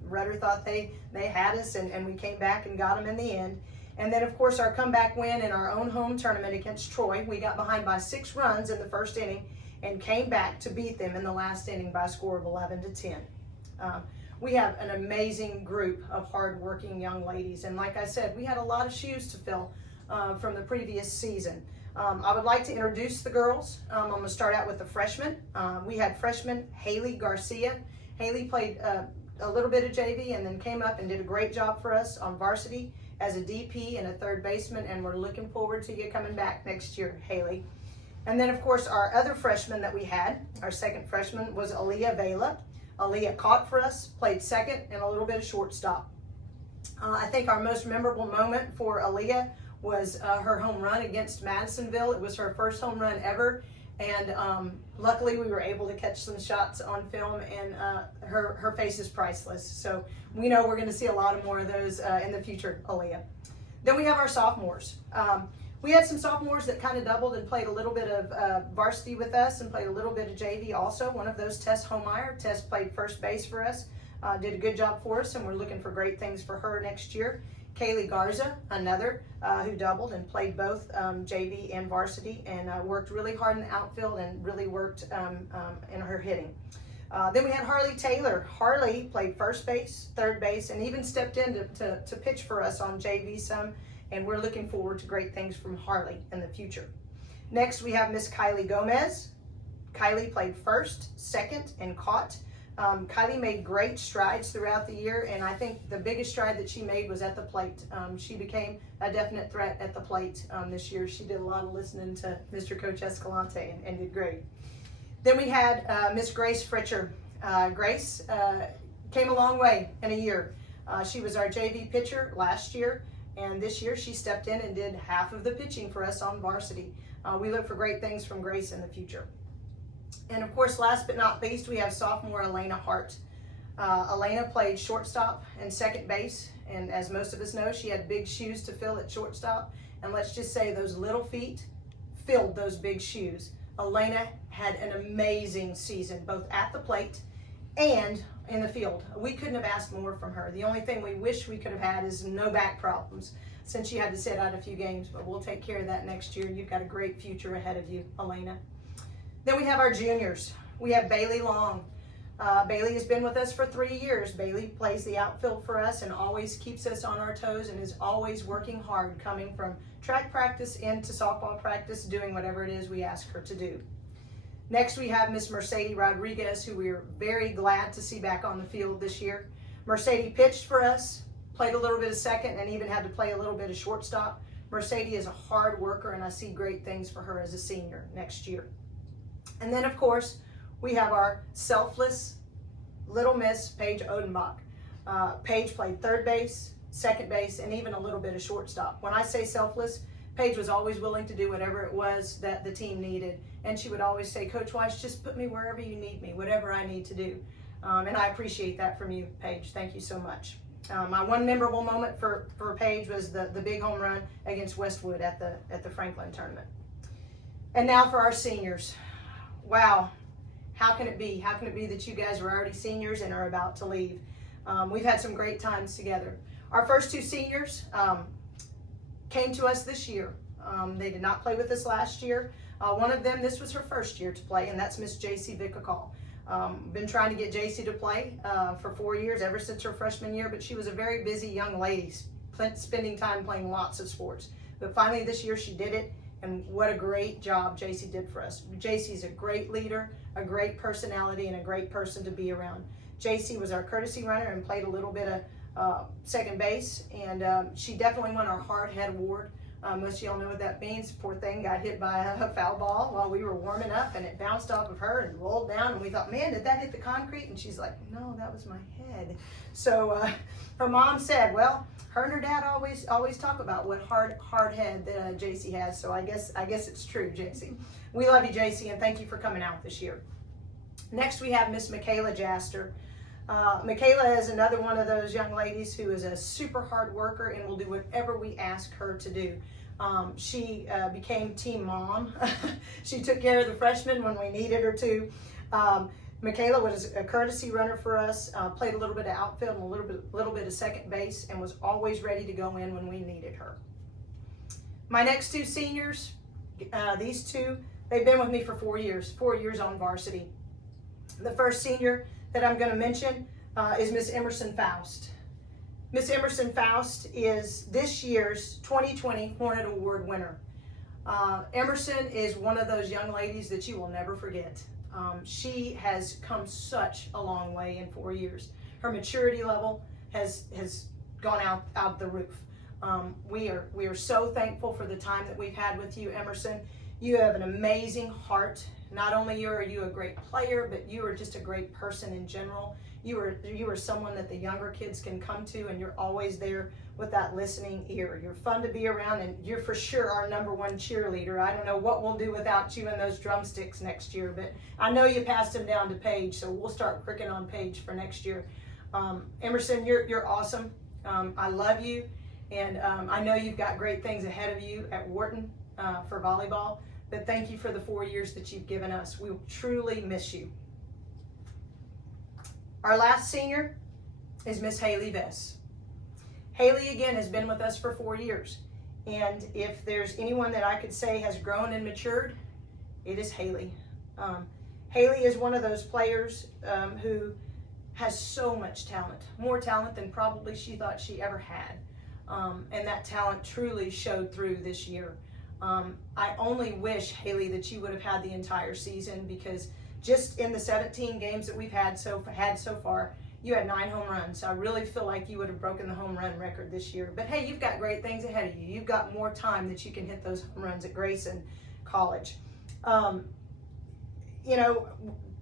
Rudder thought they had us, and we came back and got them in the end. And then, of course, our comeback win in our own home tournament against Troy. We got behind by 6 runs in the first inning and came back to beat them in the last inning by a score of 11-10. We have an amazing group of hardworking young ladies, and like I said, we had a lot of shoes to fill from the previous season. I would like to introduce the girls. I'm going to start out with the freshmen. We had freshman Haley Garcia. Haley played a little bit of JV and then came up and did a great job for us on varsity as a DP and a third baseman, and we're looking forward to you coming back next year, Haley. And then, of course, our other freshman that we had, our second freshman, was Aaliyah Vela. Aaliyah caught for us, played second, and a little bit of shortstop. I think our most memorable moment for Aaliyah was her home run against Madisonville. It was her first home run ever, and luckily we were able to catch some shots on film, and her face is priceless. So we know we're going to see a lot more of those in the future, Aaliyah. Then we have our sophomores. We had some sophomores that kind of doubled and played a little bit of varsity with us and played a little bit of JV also. One of those, Tess Homeyer. Tess played first base for us, did a good job for us, and we're looking for great things for her next year. Kaylee Garza, another, who doubled and played both JV and varsity, and worked really hard in the outfield and really worked in her hitting. Then we had Harley Taylor. Harley played first base, third base, and even stepped in to pitch for us on JV some, and we're looking forward to great things from Harley in the future. Next, we have Miss Kylie Gomez. Kylie played first, second, and caught. Kylie made great strides throughout the year, and I think the biggest stride that she made was at the plate. She became a definite threat at the plate this year. She did a lot of listening to Mr. Coach Escalante and did great. Then we had Miss Grace Fritcher. Grace came a long way in a year. She was our JV pitcher last year, and this year she stepped in and did half of the pitching for us on varsity. We look for great things from Grace in the future. And of course, last but not least, we have sophomore Elena Hart. Elena played shortstop and second base, and as most of us know, she had big shoes to fill at shortstop, and let's just say those little feet filled those big shoes. Elena had an amazing season, both at the plate and in the field. We couldn't have asked more from her. The only thing we wish we could have had is no back problems, since she had to sit out a few games, but we'll take care of that next year. You've got a great future ahead of you, Elena. Then we have our juniors. We have Bailey Long. Bailey has been with us for 3 years. Bailey plays the outfield for us and always keeps us on our toes and is always working hard, coming from track practice into softball practice, doing whatever it is we ask her to do. Next, we have Miss Mercedes Rodriguez, who we are very glad to see back on the field this year. Mercedes pitched for us, played a little bit of second, and even had to play a little bit of shortstop. Mercedes is a hard worker, and I see great things for her as a senior next year. And then, of course, we have our selfless little miss, Paige Odenbach. Paige played third base, second base, and even a little bit of shortstop. When I say selfless, Paige was always willing to do whatever it was that the team needed. And she would always say, Coach Weiss, just put me wherever you need me, whatever I need to do. And I appreciate that from you, Paige. Thank you so much. My one memorable moment for Paige was the big home run against Westwood at the Franklin tournament. And now for our seniors. Wow, how can it be? How can it be that you guys are already seniors and are about to leave? We've had some great times together. Our first two seniors came to us this year. They did not play with us last year. One of them, this was her first year to play, and that's Miss JC Vicacall. Been trying to get JC to play for 4 years, ever since her freshman year, but she was a very busy young lady, spending time playing lots of sports. But finally this year she did it, and what a great job JC did for us. JC's a great leader, a great personality, and a great person to be around. JC was our courtesy runner and played a little bit of second base, and she definitely won our hard head award. Most of y'all know what that means. Poor thing got hit by a foul ball while we were warming up, and it bounced off of her and rolled down, and we thought, man, did that hit the concrete? And she's like, no, that was my head. So her mom said, well, her and her dad always talk about what hard head that JC has. So I guess it's true, JC. We love you, JC, and thank you for coming out this year. Next, we have Miss Michaela Jaster. Michaela is another one of those young ladies who is a super hard worker and will do whatever we ask her to do. She became team mom. She took care of the freshmen when we needed her to. Michaela was a courtesy runner for us, played a little bit of outfield and a little bit of second base, and was always ready to go in when we needed her. My next two seniors, these two, they've been with me for 4 years, 4 years on varsity. The first senior that I'm going to mention is Miss Emerson Faust. Miss Emerson Faust is this year's 2020 Hornet Award winner. Emerson is one of those young ladies that you will never forget. She has come such a long way in 4 years. Her maturity level has gone out the roof. We are so thankful for the time that we've had with you, Emerson. You have an amazing heart. Not only are you a great player, but you are just a great person in general. You are someone that the younger kids can come to, and you're always there with that listening ear. You're fun to be around, and you're for sure our #1 cheerleader. I don't know what we'll do without you and those drumsticks next year, but I know you passed them down to Paige, so we'll start pricking on Paige for next year. Emerson, you're awesome. I love you, and I know you've got great things ahead of you at Wharton for volleyball, but thank you for the 4 years that you've given us. We will truly miss you. Our last senior is Miss Haley Vess. Haley, again, has been with us for 4 years. And if there's anyone that I could say has grown and matured, it is Haley. Haley is one of those players who has so much talent, more talent than probably she thought she ever had. And that talent truly showed through this year. I only wish, Haley, that you would have had the entire season, because just in the 17 games that we've had so far, you had 9 home runs. I really feel like you would have broken the home run record this year. But hey, you've got great things ahead of you. You've got more time that you can hit those home runs at Grayson College. You know,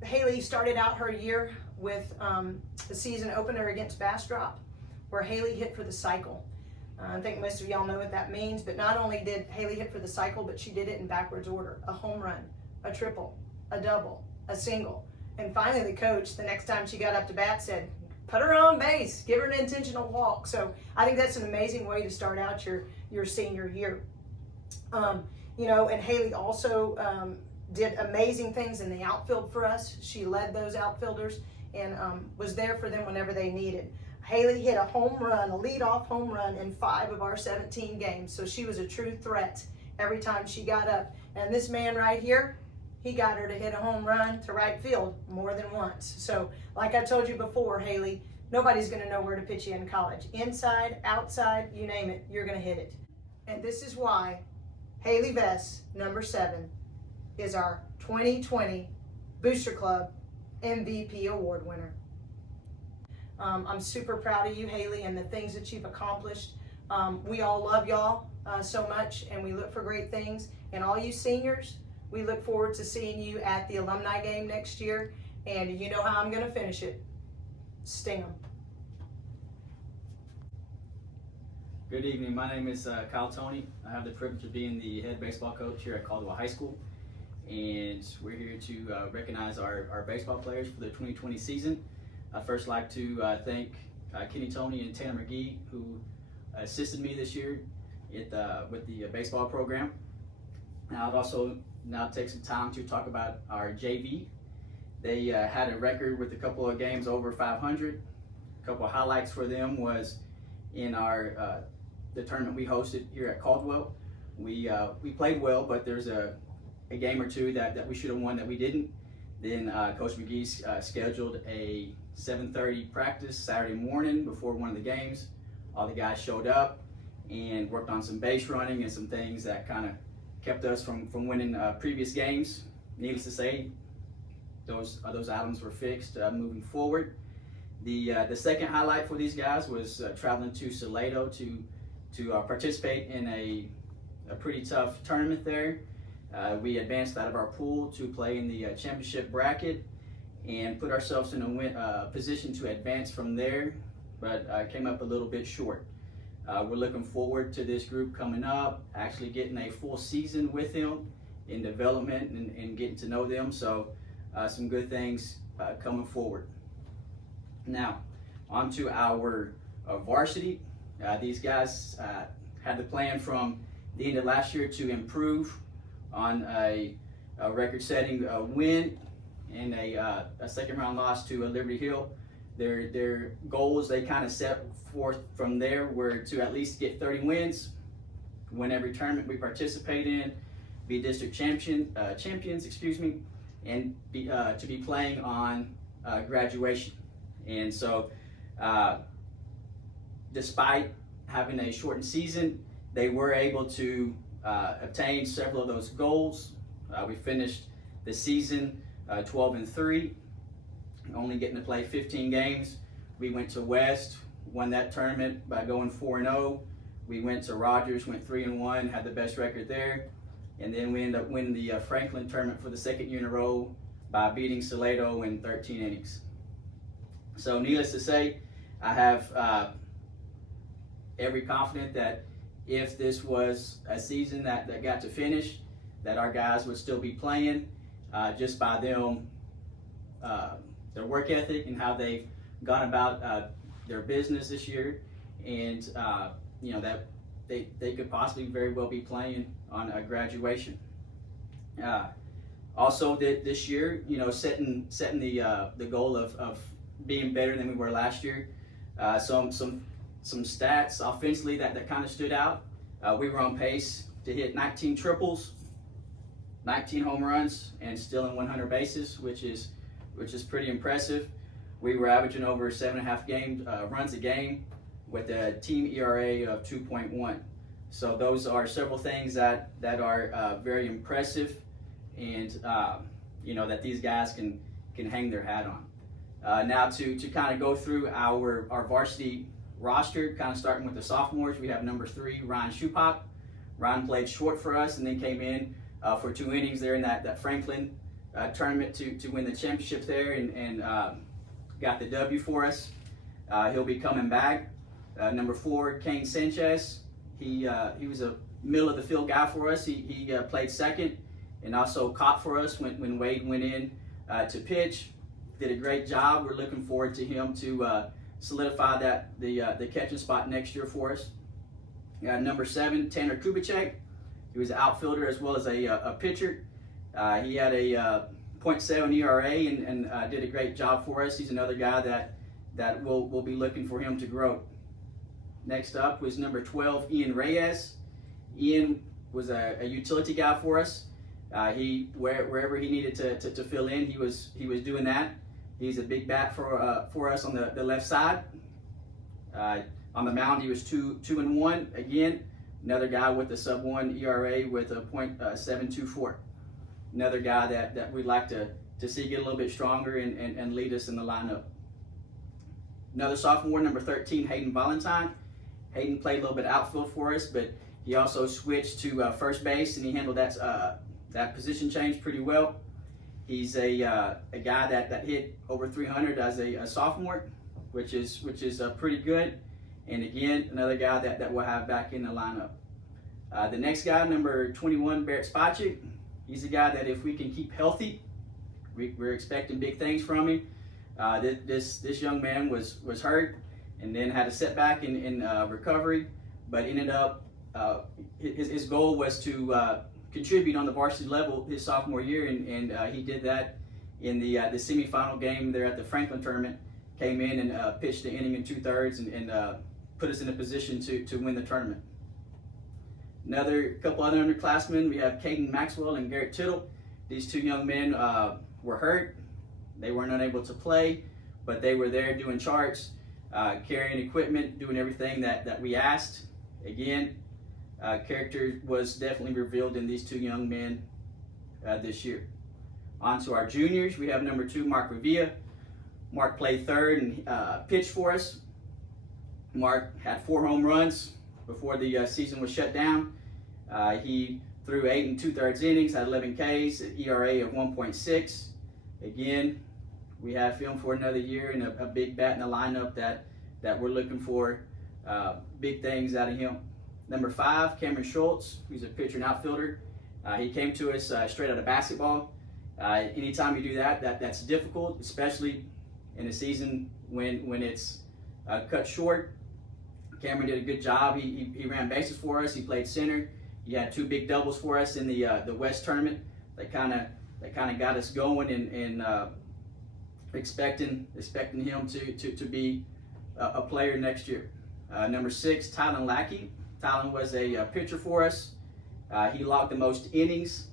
Haley started out her year with the season opener against Bastrop, where Haley hit for the cycle. I think most of y'all know what that means, but not only did Haley hit for the cycle, but she did it in backwards order: a home run, a triple, a double, a single. And finally the coach, the next time she got up to bat, said, put her on base, give her an intentional walk. So I think that's an amazing way to start out your senior year. You know, and Haley also did amazing things in the outfield for us. She led those outfielders and was there for them whenever they needed. Haley hit a home run, a leadoff home run in 5 of our 17 games. So she was a true threat every time she got up. And this man right here, he got her to hit a home run to right field more than once. So like I told you before, Haley, nobody's gonna know where to pitch you in college. Inside, outside, you name it, you're gonna hit it. And this is why Haley Vess, number 7, is our 2020 Booster Club MVP award winner. I'm super proud of you, Haley, and the things that you've accomplished. We all love y'all so much, and we look for great things. And all you seniors, we look forward to seeing you at the alumni game next year. And you know how I'm going to finish it. Sting 'em. Good evening. My name is Kyle Tony. I have the privilege of being the head baseball coach here at Caldwell High School. And we're here to recognize our baseball players for the 2020 season. I'd first like to thank Kenny Tony and Tanner McGee, who assisted me this year with the baseball program. And I'd also now take some time to talk about our JV. They had a record with a couple of games over 500. A couple of highlights for them was in our the tournament we hosted here at Caldwell. We played well, but there's a game or two that we should have won that we didn't. Then Coach McGee scheduled a 7:30 practice Saturday morning before one of the games. All the guys showed up and worked on some base running and some things that kind of kept us from winning previous games. Needless to say, those items were fixed moving forward. The second highlight for these guys was traveling to Salado to participate in a pretty tough tournament there. We advanced out of our pool to play in the championship bracket and put ourselves in a position to advance from there, but came up a little bit short. We're looking forward to this group coming up, actually getting a full season with them in development and getting to know them. So some good things coming forward. Now, on to our varsity. These guys had the plan from the end of last year to improve on a record-setting win and a second-round loss to Liberty Hill. Their goals they kind of set forth from there were to at least get 30 wins, win every tournament we participate in, be district champions, and to be playing on graduation. And so, despite having a shortened season, they were able to obtain several of those goals. We finished the season 12-3, only getting to play 15 games. We went to West, won that tournament by going 4-0. We went to Rogers, went 3-1, had the best record there. And then we ended up winning the Franklin tournament for the second year in a row by beating Salado in 13 innings. So needless to say, I have every confidence that if this was a season that got to finish, that our guys would still be playing just by them, their work ethic and how they've gone about their business this year, and you know, that they could possibly very well be playing on a graduation. Also this year, you know, setting the goal of being better than we were last year. Some stats offensively that kind of stood out. We were on pace to hit 19 triples, 19 home runs and stealing 100 bases, which is pretty impressive. We were averaging over 7.5 runs a game with a team ERA of 2.1. So those are several things that are very impressive, and that these guys can hang their hat on. Now to kind of go through our varsity roster, kind of starting with the sophomores, we have number 3, Ryan Schupop. Ryan played short for us and then came in for 2 innings there in that Franklin tournament to win the championship there, and got the W for us. He'll be coming back. Number 4, Kane Sanchez. He was a middle of the field guy for us. He played second and also caught for us when Wade went in to pitch. Did a great job. We're looking forward to him to solidify the catching spot next year for us. Number 7, Tanner Kubicek. He was an outfielder as well as a pitcher. He had a .7 ERA and did a great job for us. He's another guy that we'll be looking for him to grow. Next up was number 12, Ian Reyes. Ian was a utility guy for us. Wherever he needed to fill in, he was doing that. He's a big bat for us on the left side. On the mound, he was 2-1. Again, another guy with a sub-1 ERA with a .724. Another guy that we'd like to see get a little bit stronger and lead us in the lineup. Another sophomore, number 13, Hayden Valentine. Hayden played a little bit outfield for us, but he also switched to first base, and he handled that position change pretty well. He's a guy that hit over 300 as a sophomore, which is pretty good. And again, another guy that we'll have back in the lineup. The next guy, number 21, Barrett Spacek. He's a guy that if we can keep healthy, we're expecting big things from him. This young man was hurt and then had a setback in recovery, but ended up his goal was to contribute on the varsity level his sophomore year, and he did that in the semifinal game there at the Franklin tournament. Came in and pitched the inning in 2/3 and put us in a position to win the tournament. Another couple other underclassmen, we have Caden Maxwell and Garrett Tittle. These 2 young men were hurt. They weren't unable to play, but they were there doing charts, carrying equipment, doing everything that we asked. Again, character was definitely revealed in these 2 young men this year. On to our juniors, we have number 2, Mark Revilla. Mark played third and pitched for us. Mark had 4 home runs before the season was shut down. He threw 8 2/3 innings, had 11 Ks, an ERA of 1.6. Again, we have him for another year and a big bat in the lineup that we're looking for big things out of him. Number 5, Cameron Schultz. He's a pitcher and outfielder. He came to us straight out of basketball. Anytime you do that's difficult, especially in a season when it's cut short. Cameron did a good job. He ran bases for us. He played center. He had 2 big doubles for us in the West tournament. That kind of got us going and expecting him to be a player next year. Number 6, Tylen Lackey. Tylen was a pitcher for us. He logged the most innings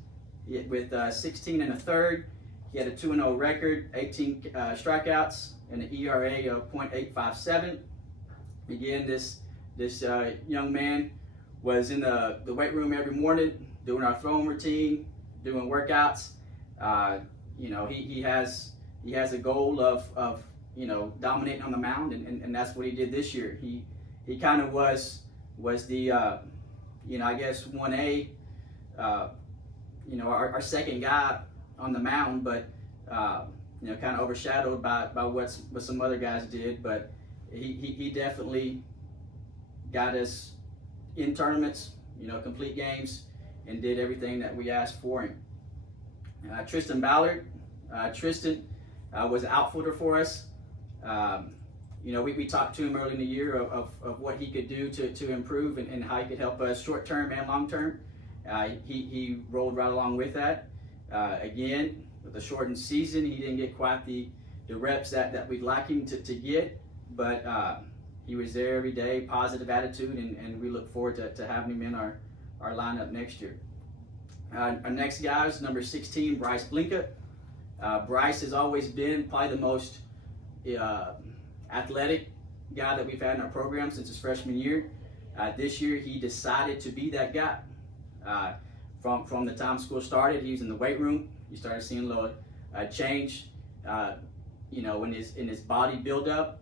with 16 1/3. He had a 2-0 record, 18 strikeouts, and an ERA of .857. Again, this young man was in the weight room every morning doing our throwing routine, doing workouts. He has a goal of dominating on the mound, and that's what he did this year. He kind of was the I guess 1A, our second guy on the mound, but kind of overshadowed by what some other guys did. But he definitely got us in tournaments, complete games, and did everything that we asked for him. Tristan Ballard. Tristan was an outfielder for us. We talked to him early in the year of what he could do to improve and how he could help us short term and long term. He rolled right along with that. Again, with the shortened season, he didn't get quite the reps that we'd like him to get, but he was there every day, positive attitude, and we look forward to having him in our lineup next year. Our next guy is number 16, Bryce Blinka. Bryce has always been probably the most athletic guy that we've had in our program since his freshman year. This year he decided to be that guy. From the time school started, he was in the weight room. You started seeing a little change, in his body build up.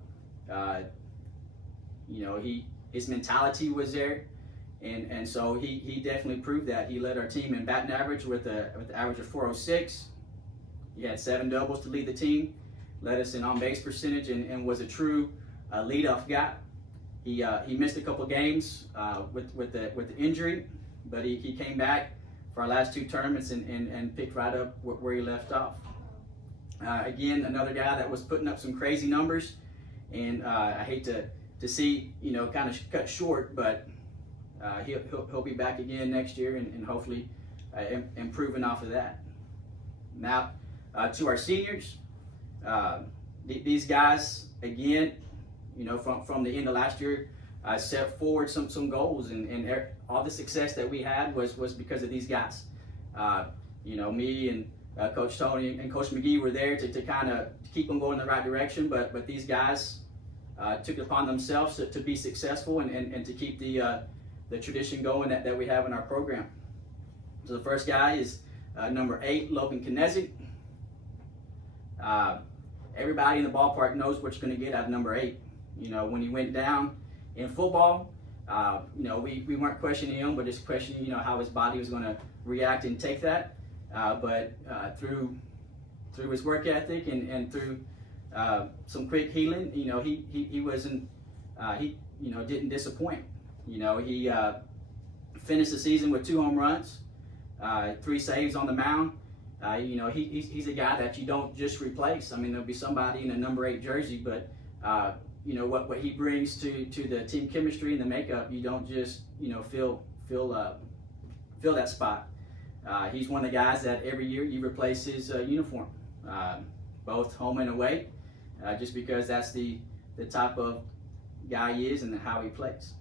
His mentality was there, and so he definitely proved that. He led our team in batting average with the average of 406. He had 7 doubles to lead the team, led us in on-base percentage, and was a true leadoff guy. He missed a couple games with the injury, but he came back for our last 2 tournaments and picked right up where he left off. Again, another guy that was putting up some crazy numbers, and I hate to see kind of cut short, but he'll be back again next year and hopefully improving off of that. Now to our seniors, these guys again, from the end of last year, set forward some goals, and all the success that we had was because of these guys. Me and Coach Tony and Coach McGee were there to kind of keep them going in the right direction, but these guys took it upon themselves to be successful and to keep the tradition going that we have in our program. So the first guy is number 8, Logan Kinesic. Everybody in the ballpark knows what you're going to get out of number 8. When he went down in football, we weren't questioning him, but just questioning, how his body was going to react and take that. But through his work ethic and through some quick healing, he wasn't, didn't disappoint. He finished the season with 2 home runs, 3 saves on the mound. He's a guy that you don't just replace. I mean, there'll be somebody in a number 8 jersey, but what he brings to the team chemistry and the makeup, you don't just fill that spot. He's one of the guys that every year you replace his uniform, both home and away, just because that's the type of guy he is and how he plays.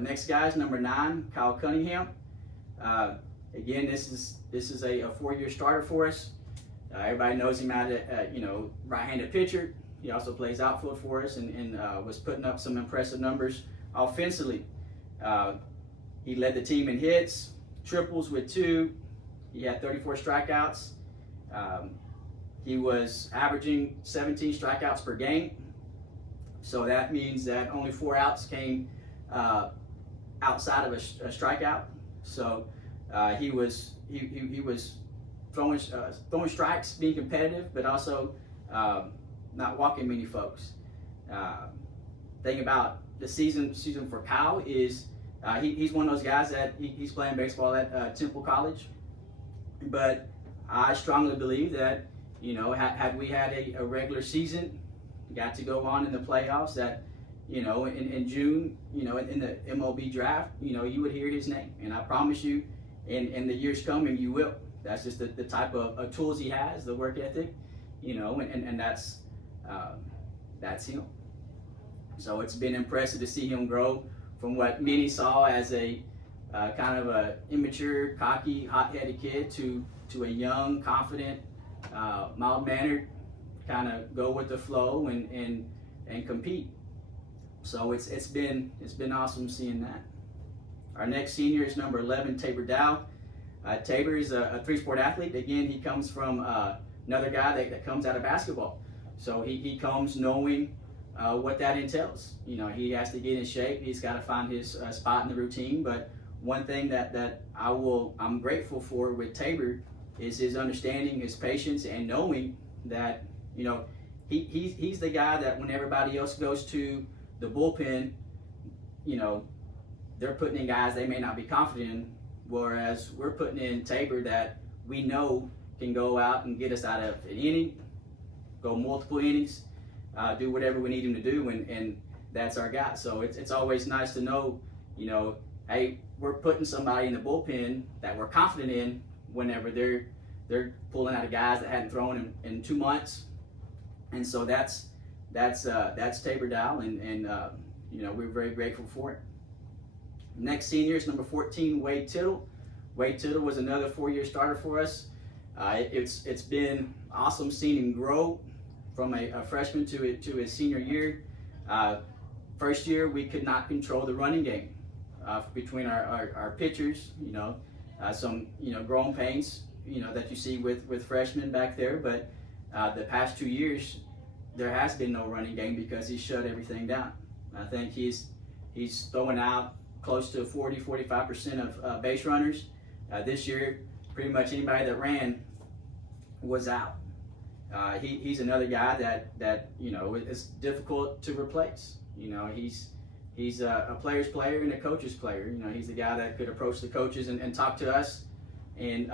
Next guy is number 9, Kyle Cunningham. Again, this is a 4-year starter for us. Everybody knows him out at right-handed pitcher. He also plays outfield for us and was putting up some impressive numbers offensively. He led the team in hits, triples with 2. He had 34 strikeouts. He was averaging 17 strikeouts per game. So that means that only 4 outs came outside of a strikeout. So he was throwing strikes, being competitive, but also not walking many folks. Thing about the season for Kyle is he's one of those guys that he's playing baseball at Temple College, but I strongly believe that had we had a regular season, got to go on in the playoffs, that in June, in the MLB draft, you would hear his name, and I promise you, in the years coming, you will. That's just the type of tools he has, the work ethic, and that's him. So it's been impressive to see him grow from what many saw as a kind of a immature, cocky, hot-headed kid to a young, confident, mild-mannered, kind of go with the flow and compete. So it's been awesome seeing that. Our next senior is number 11, Tabor Dow. Tabor is a 3-sport athlete. Again, he comes from another guy that comes out of basketball. So he comes knowing what that entails. He has to get in shape. He's got to find his spot in the routine. But one thing that I'm grateful for with Tabor is his understanding, his patience, and knowing that he's the guy that when everybody else goes to the bullpen, they're putting in guys they may not be confident in, whereas we're putting in Tabor that we know can go out and get us out of an inning, go multiple innings, do whatever we need him to do, and that's our guy. So it's always nice to know, hey, we're putting somebody in the bullpen that we're confident in whenever they're pulling out of guys that hadn't thrown in 2 months, and so that's Tabor Dow, and we're very grateful for it. Next senior is number 14, Wade Tittle. Wade Tittle was another 4-year starter for us. It's been awesome seeing him grow from a freshman to his senior year. First year, we could not control the running game between our pitchers. Some growing pains that you see with freshmen back there. But the past 2 years, there has been no running game because he shut everything down. I think he's throwing out close to 40-45% of base runners. This year, pretty much anybody that ran was out. He's another guy that is difficult to replace. He's a player's player and a coach's player. He's the guy that could approach the coaches and talk to us, and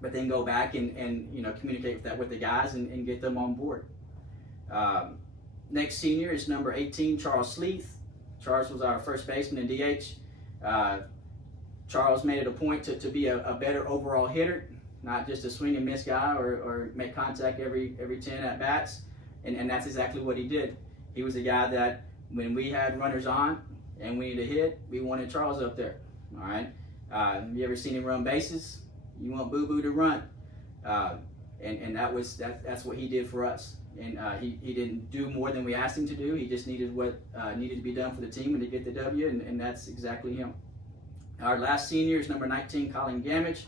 but then go back and communicate with the guys and get them on board. Next senior is number 18, Charles Sleeth. Charles was our first baseman in DH. Charles made it a point to be a better overall hitter, not just a swing and miss guy or make contact every 10 at bats, and that's exactly what he did. He was a guy that when we had runners on and we needed to hit, we wanted Charles up there. All right. You ever seen him run bases? You want Boo Boo to run, and that's what he did for us. And he didn't do more than we asked him to do. He just needed what needed to be done for the team and to get the W, and that's exactly him. Our last senior is number 19, Colin Gamage.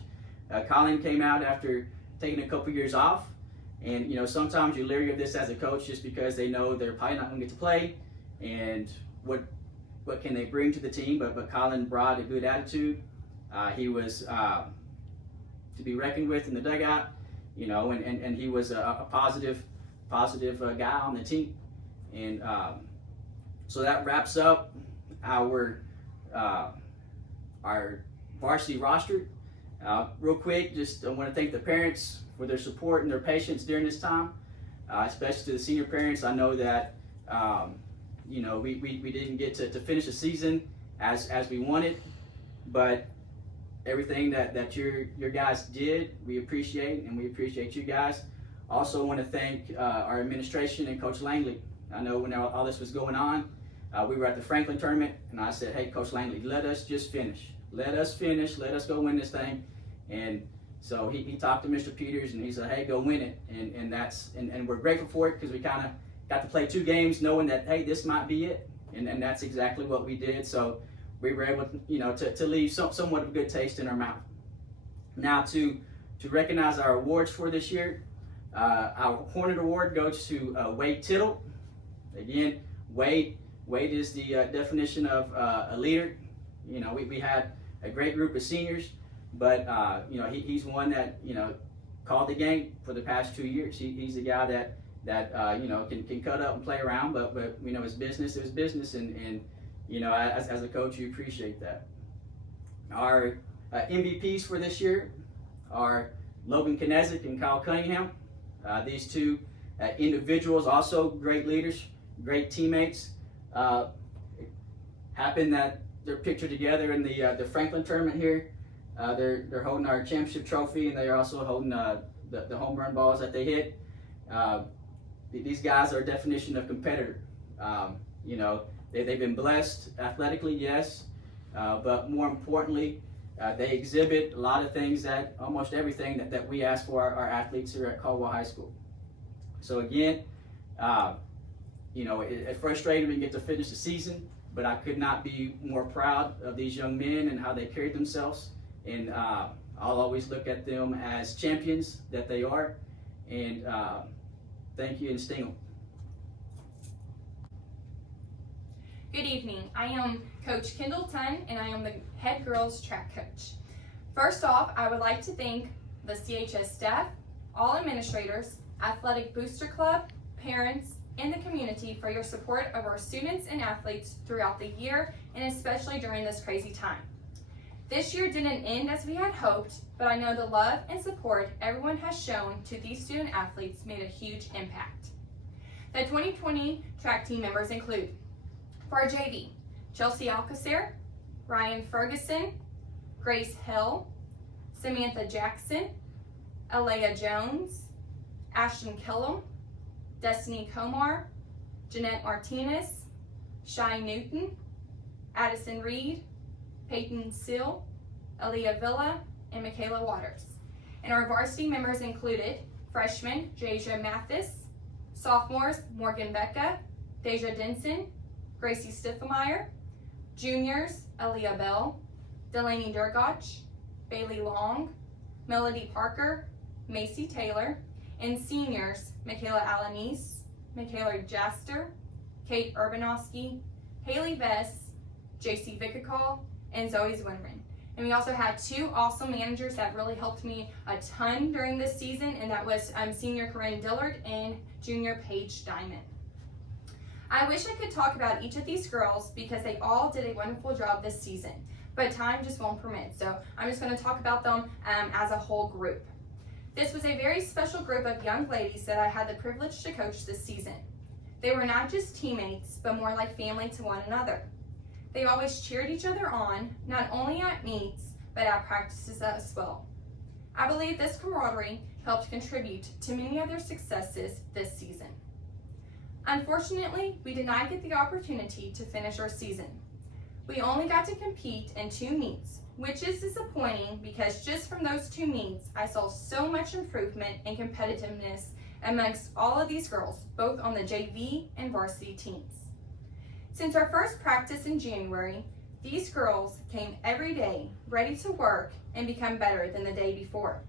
Colin came out after taking a couple years off, and sometimes you're leery of this as a coach just because they know they're probably not going to get to play, and what can they bring to the team. But Colin brought a good attitude. He was to be reckoned with in the dugout, and he was a positive guy on the team. And so that wraps up our varsity roster. Real quick, just I want to thank the parents for their support and their patience during this time, especially to the senior parents. I know that we didn't get to finish the season as we wanted, but everything that your guys did, we appreciate, and we appreciate you guys. Also want to thank our administration and Coach Langley. I know when all this was going on, we were at the Franklin tournament, and I said, hey, Coach Langley, let us just finish. Let us finish. Let us go win this thing. And so he talked to Mr. Peters, and he said, hey, go win it. And we're grateful for it because we kind of got to play 2 games knowing that, hey, this might be it. And that's exactly what we did. So we were able to leave somewhat of a good taste in our mouth. Now to recognize our awards for this year, our Hornet Award goes to Wade Tittle. Again, Wade is the definition of a leader. We had a great group of seniors, but he's one that called the game for the past 2 years. He's a guy that can cut up and play around, but his business is business, and as a coach, you appreciate that. Our MVPs for this year are Logan Knezik and Kyle Cunningham. These 2 individuals, also great leaders, great teammates. Happened that they're pictured together in the Franklin tournament here. They're holding our championship trophy, and they're also holding the home run balls that they hit. These guys are a definition of competitor. They've been blessed athletically, yes, but more importantly, they exhibit a lot of things almost everything that we ask for our athletes here at Caldwell High School. So again, it's frustrating when we get to finish the season, but I could not be more proud of these young men and how they carried themselves. And I'll always look at them as champions that they are. And thank you, and sting them. Good evening. I am Coach Kendall Tunn, and I am the head girls track coach. First off, I would like to thank the CHS staff, all administrators, Athletic Booster Club, parents, and the community for your support of our students and athletes throughout the year, and especially during this crazy time. This year didn't end as we had hoped, but I know the love and support everyone has shown to these student athletes made a huge impact. The 2020 track team members include, for our JV, Chelsea Alcacer, Ryan Ferguson, Grace Hill, Samantha Jackson, Alea Jones, Ashton Kellum, Destiny Komar, Jeanette Martinez, Shai Newton, Addison Reed, Peyton Seal, Aaliyah Villa, and Michaela Waters. And our varsity members included freshmen Jasia Mathis, sophomores Morgan Becca, Deja Denson, Gracie Stiffemeyer, juniors Aaliyah Bell, Delaney Durgach, Bailey Long, Melody Parker, Macy Taylor, and seniors Michaela Alanis, Michaela Jaster, Kate Urbanowski, Haley Vess, JC Vicacall, and Zoe Zwinman. And we also had two awesome managers that really helped me a ton during this season, and that was senior Corinne Dillard and junior Paige Diamond. I wish I could talk about each of these girls because they all did a wonderful job this season, but time just won't permit. So I'm just going to talk about them as a whole group. This was a very special group of young ladies that I had the privilege to coach this season. They were not just teammates, but more like family to one another. They always cheered each other on, not only at meets, but at practices as well. I believe this camaraderie helped contribute to many of their successes this season. Unfortunately, we did not get the opportunity to finish our season. We only got to compete in 2 meets, which is disappointing because just from those 2 meets, I saw so much improvement and competitiveness amongst all of these girls, both on the JV and varsity teams. Since our first practice in January, these girls came every day ready to work and become better than the day before.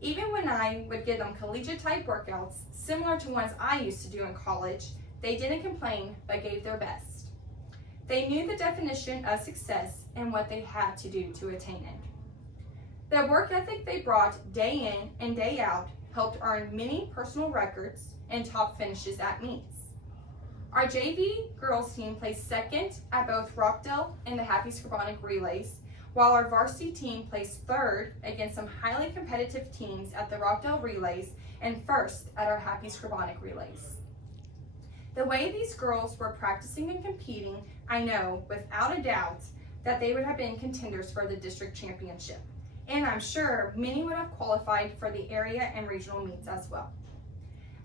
Even when I would give them collegiate type workouts similar to ones I used to do in college, they didn't complain but gave their best. They knew the definition of success and what they had to do to attain it. The work ethic they brought day in and day out helped earn many personal records and top finishes at meets. Our JV girls team placed second at both Rockdale and the Happy Scribonic relays, while our varsity team placed third against some highly competitive teams at the Rockdale relays and first at our Happy Scribonic relays. The way these girls were practicing and competing, I know without a doubt that they would have been contenders for the district championship. And I'm sure many would have qualified for the area and regional meets as well.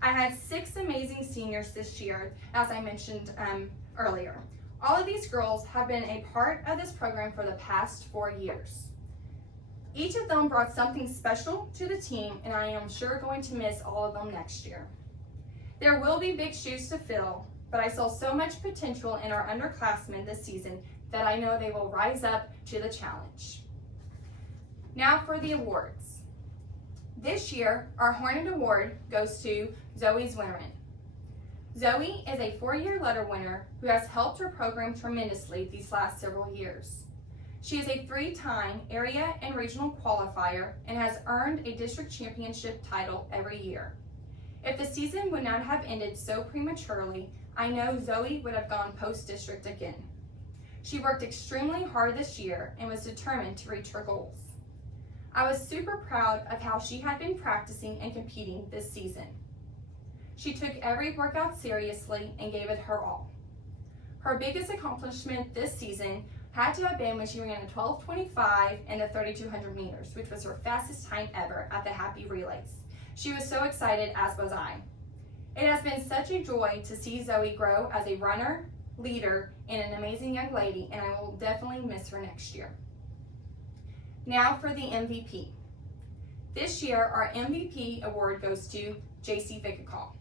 I had 6 amazing seniors this year, as I mentioned earlier. All of these girls have been a part of this program for the past 4 years. Each of them brought something special to the team, and I am sure going to miss all of them next year. There will be big shoes to fill, but I saw so much potential in our underclassmen this season that I know they will rise up to the challenge. Now for the awards. This year, our Hornet Award goes to Zoe Zwinman. Zoe is a 4-year letter winner who has helped her program tremendously these last several years. She is a 3-time area and regional qualifier and has earned a district championship title every year. If the season would not have ended so prematurely, I know Zoe would have gone post-district again. She worked extremely hard this year and was determined to reach her goals. I was super proud of how she had been practicing and competing this season. She took every workout seriously and gave it her all. Her biggest accomplishment this season had to have been when she ran a 12:25 in the 3,200 meters, which was her fastest time ever at the Happy Relays. She was so excited, as was I. It has been such a joy to see Zoe grow as a runner, leader, and an amazing young lady, and I will definitely miss her next year. Now for the MVP. This year, our MVP award goes to JC Vicacall.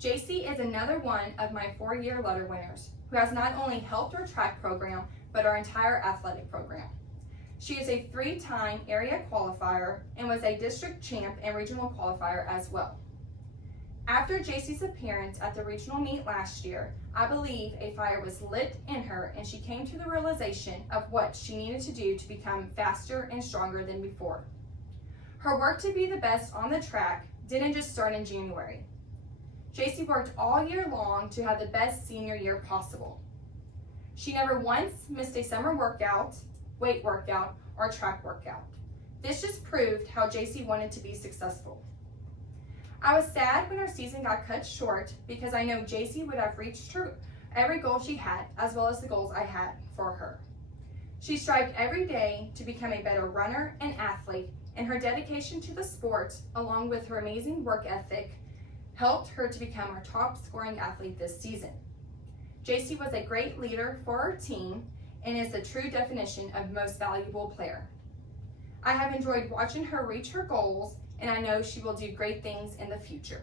JC is another one of my 4-year letter winners who has not only helped our track program, but our entire athletic program. She is a 3-time area qualifier and was a district champ and regional qualifier as well. After JC's appearance at the regional meet last year, I believe a fire was lit in her and she came to the realization of what she needed to do to become faster and stronger than before. Her work to be the best on the track didn't just start in January. JC worked all year long to have the best senior year possible. She never once missed a summer workout, weight workout, or track workout. This just proved how JC wanted to be successful. I was sad when our season got cut short because I know JC would have reached every goal she had, as well as the goals I had for her. She strived every day to become a better runner and athlete, and her dedication to the sport, along with her amazing work ethic, helped her to become our top scoring athlete this season. JC was a great leader for our team, and is the true definition of most valuable player. I have enjoyed watching her reach her goals, and I know she will do great things in the future.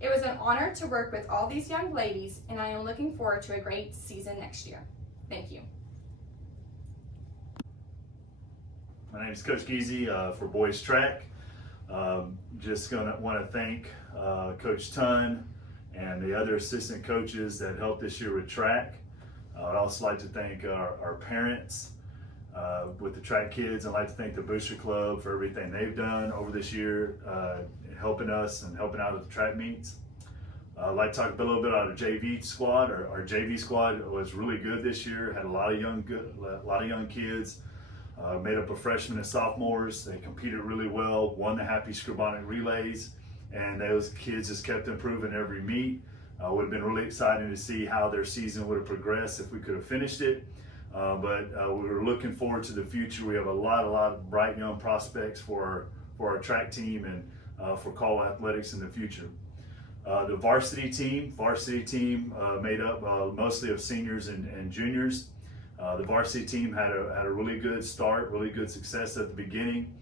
It was an honor to work with all these young ladies, and I am looking forward to a great season next year. Thank you. My name is Coach Geezy for boys track. Just want to thank Coach Tunn and the other assistant coaches that helped this year with track. I'd also like to thank our parents with the track kids. I'd like to thank the Booster Club for everything they've done over this year, helping us and helping out at the track meets. I'd like to talk a little bit about our JV squad. Our JV squad was really good this year. Had a lot of young kids. Made up of freshmen and sophomores. They competed really well, won the Happy Scribonic Relays, and those kids just kept improving every meet. Would have been really exciting to see how their season would have progressed if we could have finished it. But we were looking forward to the future. We have a lot of bright young prospects for our track team and for Caldwell Athletics in the future. The varsity team made up mostly of seniors and juniors. The varsity team had a really good start, really good success at the beginning.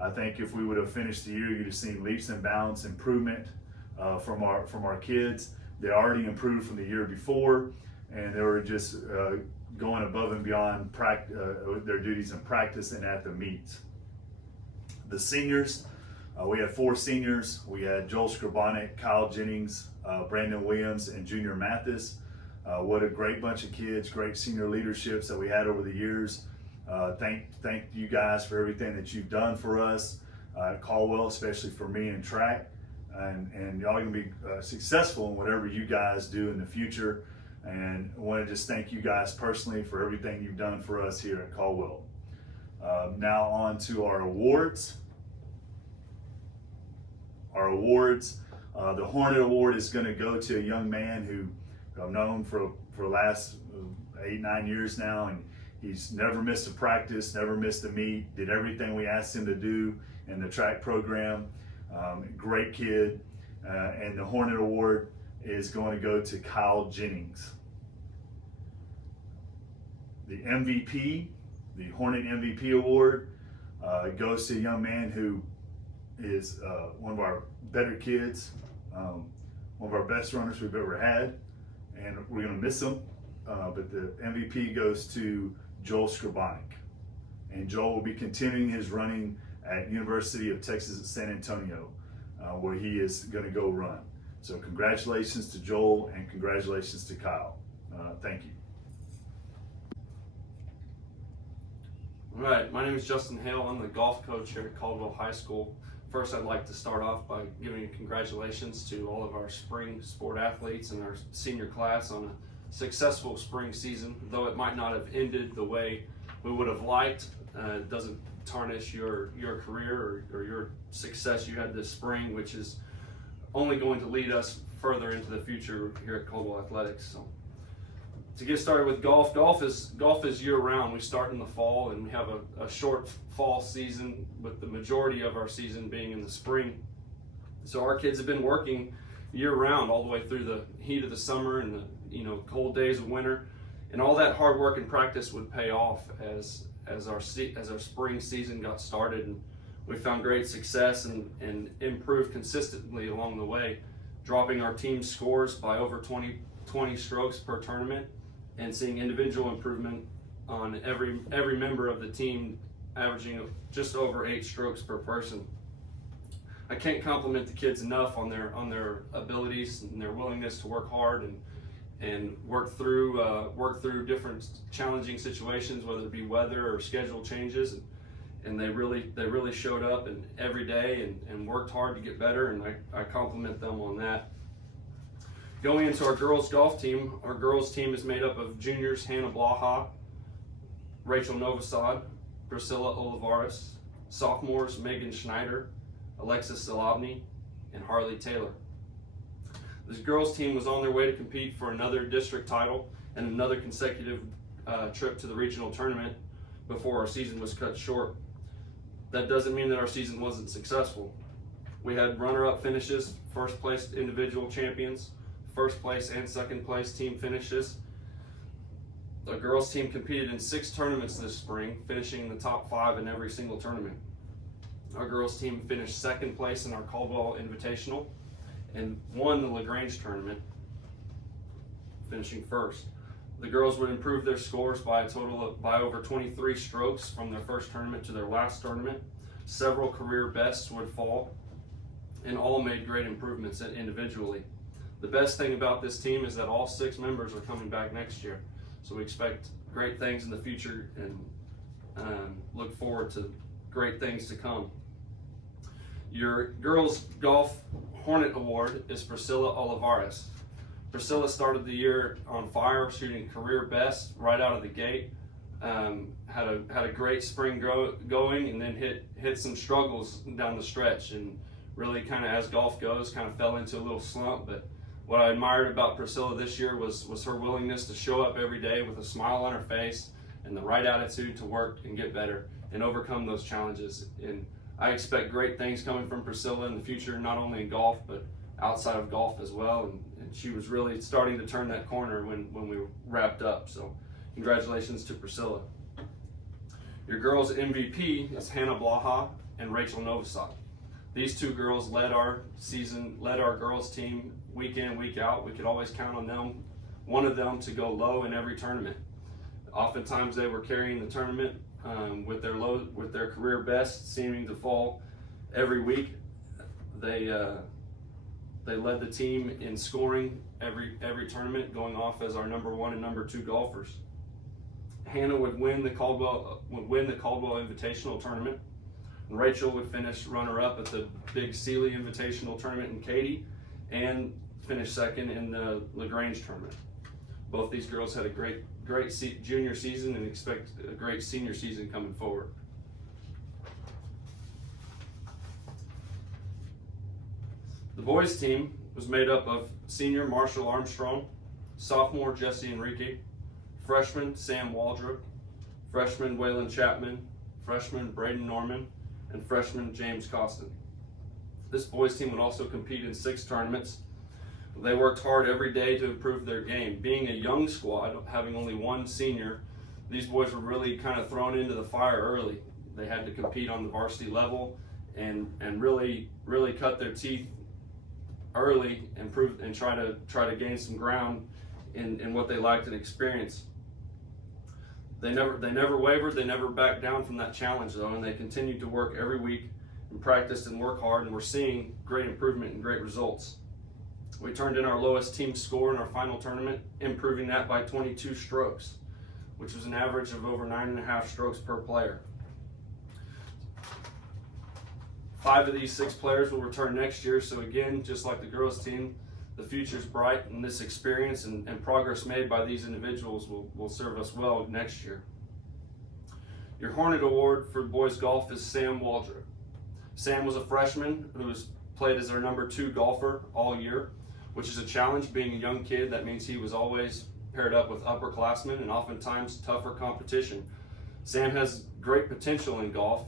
I think if we would have finished the year, you'd have seen leaps and bounds improvement from our kids. They already improved from the year before, and they were just going above and beyond their duties in practice and at the meets. The seniors, we had 4 seniors. We had Joel Scribonic, Kyle Jennings, Brandon Williams, and Junior Mathis. What a great bunch of kids, great senior leaderships that we had over the years. Thank you guys for everything that you've done for us at Caldwell, especially for me in track. And y'all gonna be successful in whatever you guys do in the future. And I want to just thank you guys personally for everything you've done for us here at Caldwell. Now on to our awards. The Hornet Award is going to go to a young man who I've known for the last 8-9 years now, and he's never missed a practice, never missed a meet, did everything we asked him to do in the track program. Great kid. And the Hornet Award is going to go to Kyle Jennings. The MVP, the Hornet MVP Award, goes to a young man who is one of our better kids, one of our best runners we've ever had, and we're going to miss him. But the MVP goes to Joel Scribonic. And Joel will be continuing his running at University of Texas at San Antonio, where he is going to go run. So congratulations to Joel and congratulations to Kyle. Thank you. All right, my name is Justin Hale. I'm the golf coach here at Caldwell High School. First, I'd like to start off by giving congratulations to all of our spring sport athletes and our senior class on a successful spring season. Though it might not have ended the way we would have liked, it doesn't tarnish your career or your success you had this spring, which is only going to lead us further into the future here at Caldwell Athletics. So, to get started with golf is year-round. We start in the fall and we have a short fall season, with the majority of our season being in the spring. So our kids have been working year-round, all the way through the heat of the summer and the cold days of winter, and all that hard work and practice would pay off as our spring season got started, and we found great success and improved consistently along the way, dropping our team scores by over 20 strokes per tournament, and seeing individual improvement on every member of the team, averaging just over 8 strokes per person. I can't compliment the kids enough on their abilities and their willingness to work hard and work through different challenging situations, whether it be weather or schedule changes. And they really showed up every day and worked hard to get better, and I compliment them on that. Going into our girls golf team, our girls team is made up of juniors Hannah Blaha, Rachel Novosad, Priscilla Olivares, sophomores Megan Schneider, Alexis Salabny, and Harley Taylor. This girls team was on their way to compete for another district title and another consecutive trip to the regional tournament before our season was cut short. That doesn't mean that our season wasn't successful. We had runner-up finishes, first place individual champions, first place and second place team finishes. The girls team competed in 6 tournaments this spring, finishing in the top 5 in every single tournament. Our girls team finished 2nd place in our Caldwell Invitational and won the LaGrange tournament, finishing 1st. The girls would improve their scores by over 23 strokes from their first tournament to their last tournament. Several career bests would fall, and all made great improvements individually. The best thing about this team is that all 6 members are coming back next year. So we expect great things in the future and look forward to great things to come. Your Girls Golf Hornet Award is Priscilla Olivares. Priscilla started the year on fire, shooting career best right out of the gate. Had a great spring going, and then hit some struggles down the stretch, and really kind of, as golf goes, kind of fell into a little slump. But what I admired about Priscilla this year was her willingness to show up every day with a smile on her face and the right attitude to work and get better and overcome those challenges. And I expect great things coming from Priscilla in the future, not only in golf, but outside of golf as well. And she was really starting to turn that corner when we wrapped up. So congratulations to Priscilla. Your girls MVP is Hannah Blaha and Rachel Novosad. These 2 girls led our girls team week in, week out. We could always count on them, one of them, to go low in every tournament. Oftentimes they were carrying the tournament with their career best seeming to fall every week. They led the team in scoring every tournament, going off as our number 1 and number 2 golfers. Hannah would win the Caldwell Invitational tournament. And Rachel would finish runner-up at the Big Sealy Invitational tournament in Katy, and finish 2nd in the LaGrange tournament. Both these girls had a great junior season and expect a great senior season coming forward. The boys team was made up of senior Marshall Armstrong, sophomore Jesse Enrique, freshman Sam Waldrop, freshman Waylon Chapman, freshman Braden Norman, and freshman James Costin. This boys team would also compete in 6 tournaments. They worked hard every day to improve their game. Being a young squad, having only 1 senior, these boys were really kind of thrown into the fire early. They had to compete on the varsity level and really cut their teeth early and try to gain some ground in what they liked and experienced. They never wavered, they never backed down from that challenge though, and they continued to work every week and practiced and work hard, and we're seeing great improvement and great results. We turned in our lowest team score in our final tournament, improving that by 22 strokes, which was an average of over 9.5 strokes per player. 5 of these 6 players will return next year, so again, just like the girls team, the future's bright, and this experience and progress made by these individuals will serve us well next year. Your Hornet Award for boys golf is Sam Waldrop. Sam was a freshman who was played as our number 2 golfer all year, which is a challenge. Being a young kid, that means he was always paired up with upperclassmen and oftentimes tougher competition. Sam has great potential in golf,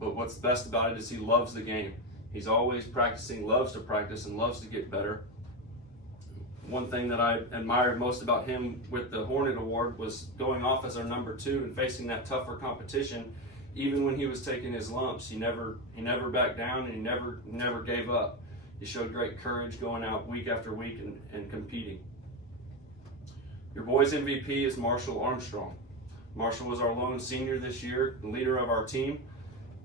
but what's best about it is he loves the game. He's always practicing, loves to practice, and loves to get better. One thing that I admired most about him with the Hornet Award was going off as our number 2 and facing that tougher competition. Even when he was taking his lumps, he never backed down, and he never gave up. He showed great courage going out week after week and competing. Your boys MVP is Marshall Armstrong. Marshall was our lone senior this year, the leader of our team.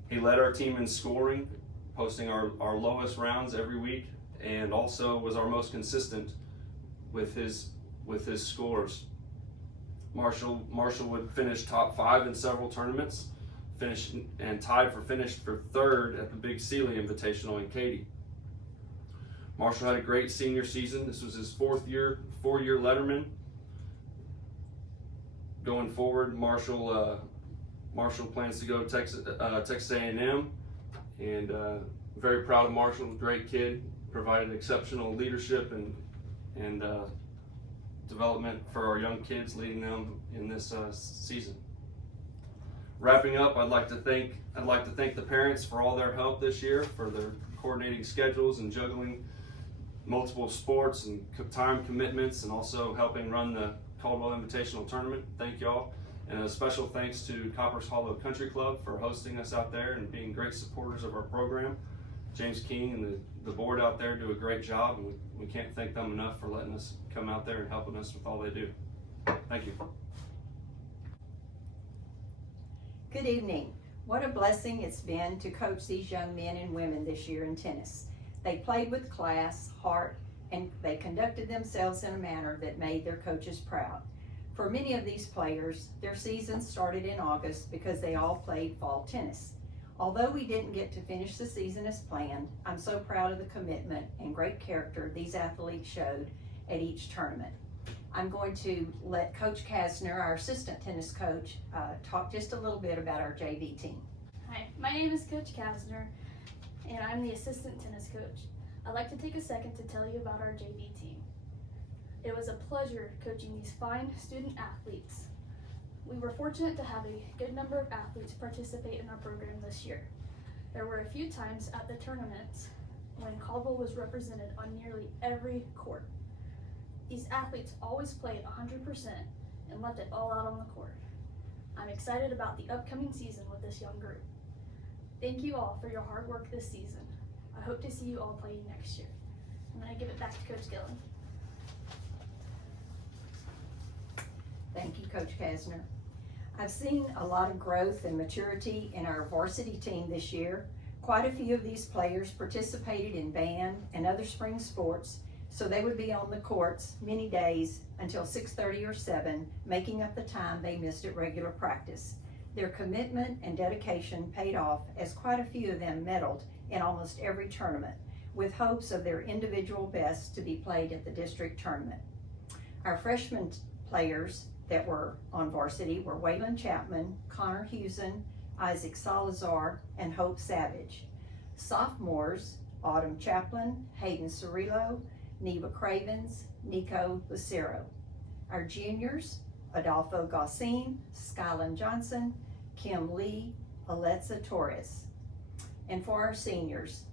He led our team in scoring, posting our lowest rounds every week, and also was our most consistent with his scores. Marshall would finish top 5 in several tournaments, tied for 3rd at the Big Sealy Invitational in Katy. Marshall had a great senior season. This was his 4-year letterman. Going forward, Marshall plans to go to Texas A&M, and very proud of Marshall. Great kid, provided exceptional leadership and development for our young kids, leading them in this season. Wrapping up, I'd like to thank the parents for all their help this year, for their coordinating schedules and juggling multiple sports and time commitments, and also helping run the Caldwell Invitational Tournament. Thank y'all. And a special thanks to Coppers Hollow Country Club for hosting us out there and being great supporters of our program. James King and the board out there do a great job, and we can't thank them enough for letting us come out there and helping us with all they do. Thank you. Good evening. What a blessing it's been to coach these young men and women this year in tennis. They played with class, heart, and they conducted themselves in a manner that made their coaches proud. For many of these players, their season started in August because they all played fall tennis. Although we didn't get to finish the season as planned, I'm so proud of the commitment and great character these athletes showed at each tournament. I'm going to let Coach Kasner, our assistant tennis coach, talk just a little bit about our JV team. Hi, my name is Coach Kasner, and I'm the assistant tennis coach. I'd like to take a second to tell you about our JV team. It was a pleasure coaching these fine student athletes. We were fortunate to have a good number of athletes participate in our program this year. There were a few times at the tournaments when Caldwell was represented on nearly every court. These athletes always played 100% and left it all out on the court. I'm excited about the upcoming season with this young group. Thank you all for your hard work this season. I hope to see you all playing next year. I'm going to give it back to Coach Gillen. Thank you, Coach Kasner. I've seen a lot of growth and maturity in our varsity team this year. Quite a few of these players participated in band and other spring sports, so they would be on the courts many days until 6:30 or 7, making up the time they missed at regular practice. Their commitment and dedication paid off as quite a few of them medaled in almost every tournament, with hopes of their individual best to be played at the district tournament. Our freshman players that were on varsity were Waylon Chapman, Connor Hewson, Isaac Salazar, and Hope Savage. Sophomores, Autumn Chaplin, Hayden Cirillo, Neva Cravens, Nico Lucero. Our juniors, Adolfo Gossin, Skylan Johnson, Kim Lee, Aletza Torres. And for our seniors,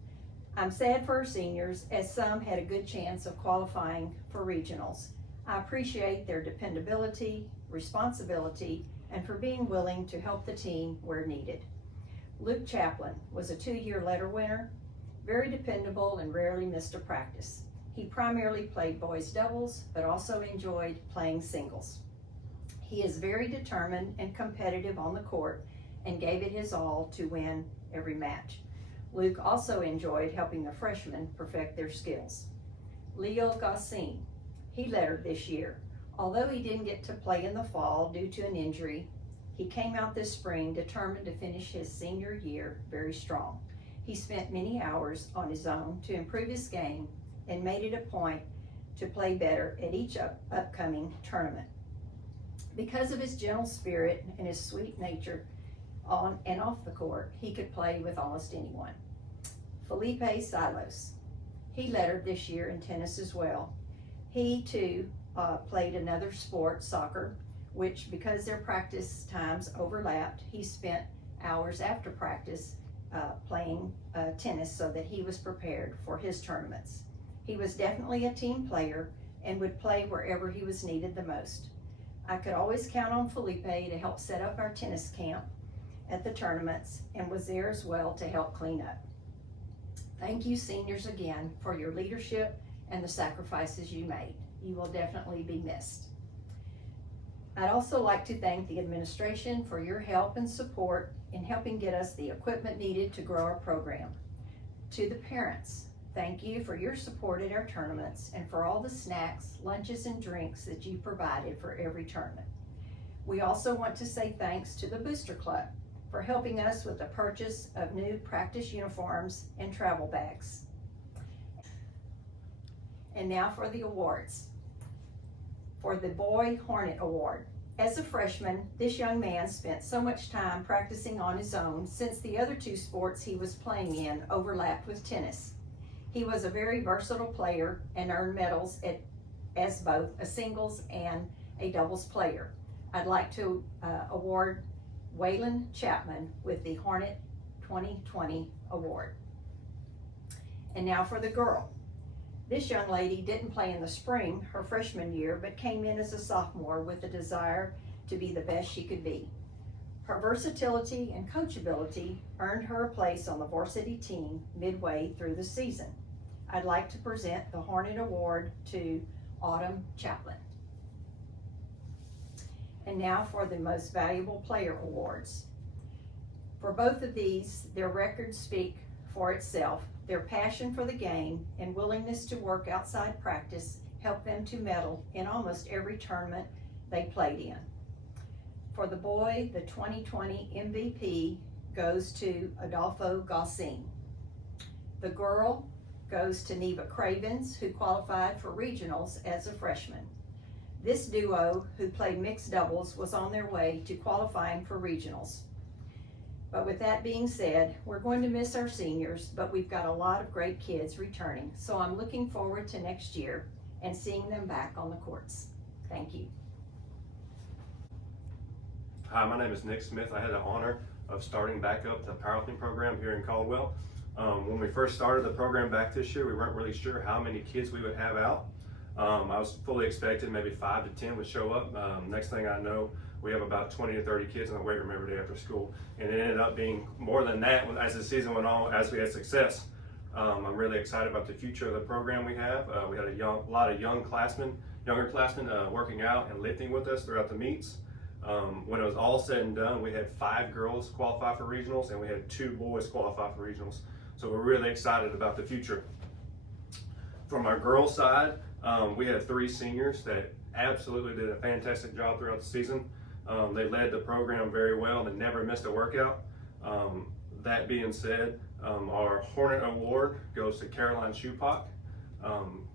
I'm sad for our seniors as some had a good chance of qualifying for regionals. I appreciate their dependability, responsibility, and for being willing to help the team where needed. Luke Chaplin was a 2-year letter winner, very dependable and rarely missed a practice. He primarily played boys doubles, but also enjoyed playing singles. He is very determined and competitive on the court and gave it his all to win every match. Luke also enjoyed helping the freshmen perfect their skills. Leo Gossin, he lettered this year. Although he didn't get to play in the fall due to an injury, he came out this spring determined to finish his senior year very strong. He spent many hours on his own to improve his game and made it a point to play better at each upcoming tournament. Because of his gentle spirit and his sweet nature on and off the court, he could play with almost anyone. Felipe Silos, he lettered this year in tennis as well. He too played another sport, soccer, which because their practice times overlapped, he spent hours after practice playing tennis so that he was prepared for his tournaments. He was definitely a team player and would play wherever he was needed the most. I could always count on Felipe to help set up our tennis camp at the tournaments and was there as well to help clean up. Thank you, seniors, again for your leadership and the sacrifices you made. You will definitely be missed. I'd also like to thank the administration for your help and support in helping get us the equipment needed to grow our program. To the parents, thank you for your support at our tournaments and for all the snacks, lunches, and drinks that you provided for every tournament. We also want to say thanks to the Booster Club for helping us with the purchase of new practice uniforms and travel bags. And now for the awards. For the Boy Hornet Award. As a freshman, this young man spent so much time practicing on his own since the other two sports he was playing in overlapped with tennis. He was a very versatile player and earned medals as both a singles and a doubles player. I'd like to award Waylon Chapman with the Hornet 2020 Award. And now for the girl. This young lady didn't play in the spring, her freshman year, but came in as a sophomore with a desire to be the best she could be. Her versatility and coachability earned her a place on the varsity team midway through the season. I'd like to present the Hornet Award to Autumn Chaplin. And now for the Most Valuable Player Awards. For both of these, their records speak for itself. Their passion for the game and willingness to work outside practice helped them to medal in almost every tournament they played in. For the boy, the 2020 MVP goes to Adolfo Gossin. The girl goes to Neva Cravens, who qualified for regionals as a freshman. This duo, who played mixed doubles, was on their way to qualifying for regionals. But with that being said, we're going to miss our seniors, but we've got a lot of great kids returning. So I'm looking forward to next year and seeing them back on the courts. Thank you. Hi, my name is Nick Smith. I had the honor of starting back up the powerlifting program here in Caldwell. When we first started the program back this year, we weren't really sure how many kids we would have out. I was fully expecting maybe 5 to 10 would show up. Next thing I know, we have about 20 to 30 kids in the weight room every day after school. And it ended up being more than that as the season went on, as we had success. I'm really excited about the future of the program we have. We had a lot of younger classmen working out and lifting with us throughout the meets. When it was all said and done, we had 5 girls qualify for regionals and we had 2 boys qualify for regionals. So we're really excited about the future. From our girls side, we had 3 seniors that absolutely did a fantastic job throughout the season. They led the program very well. They never missed a workout. That being said, our Hornet Award goes to Caroline Schupak.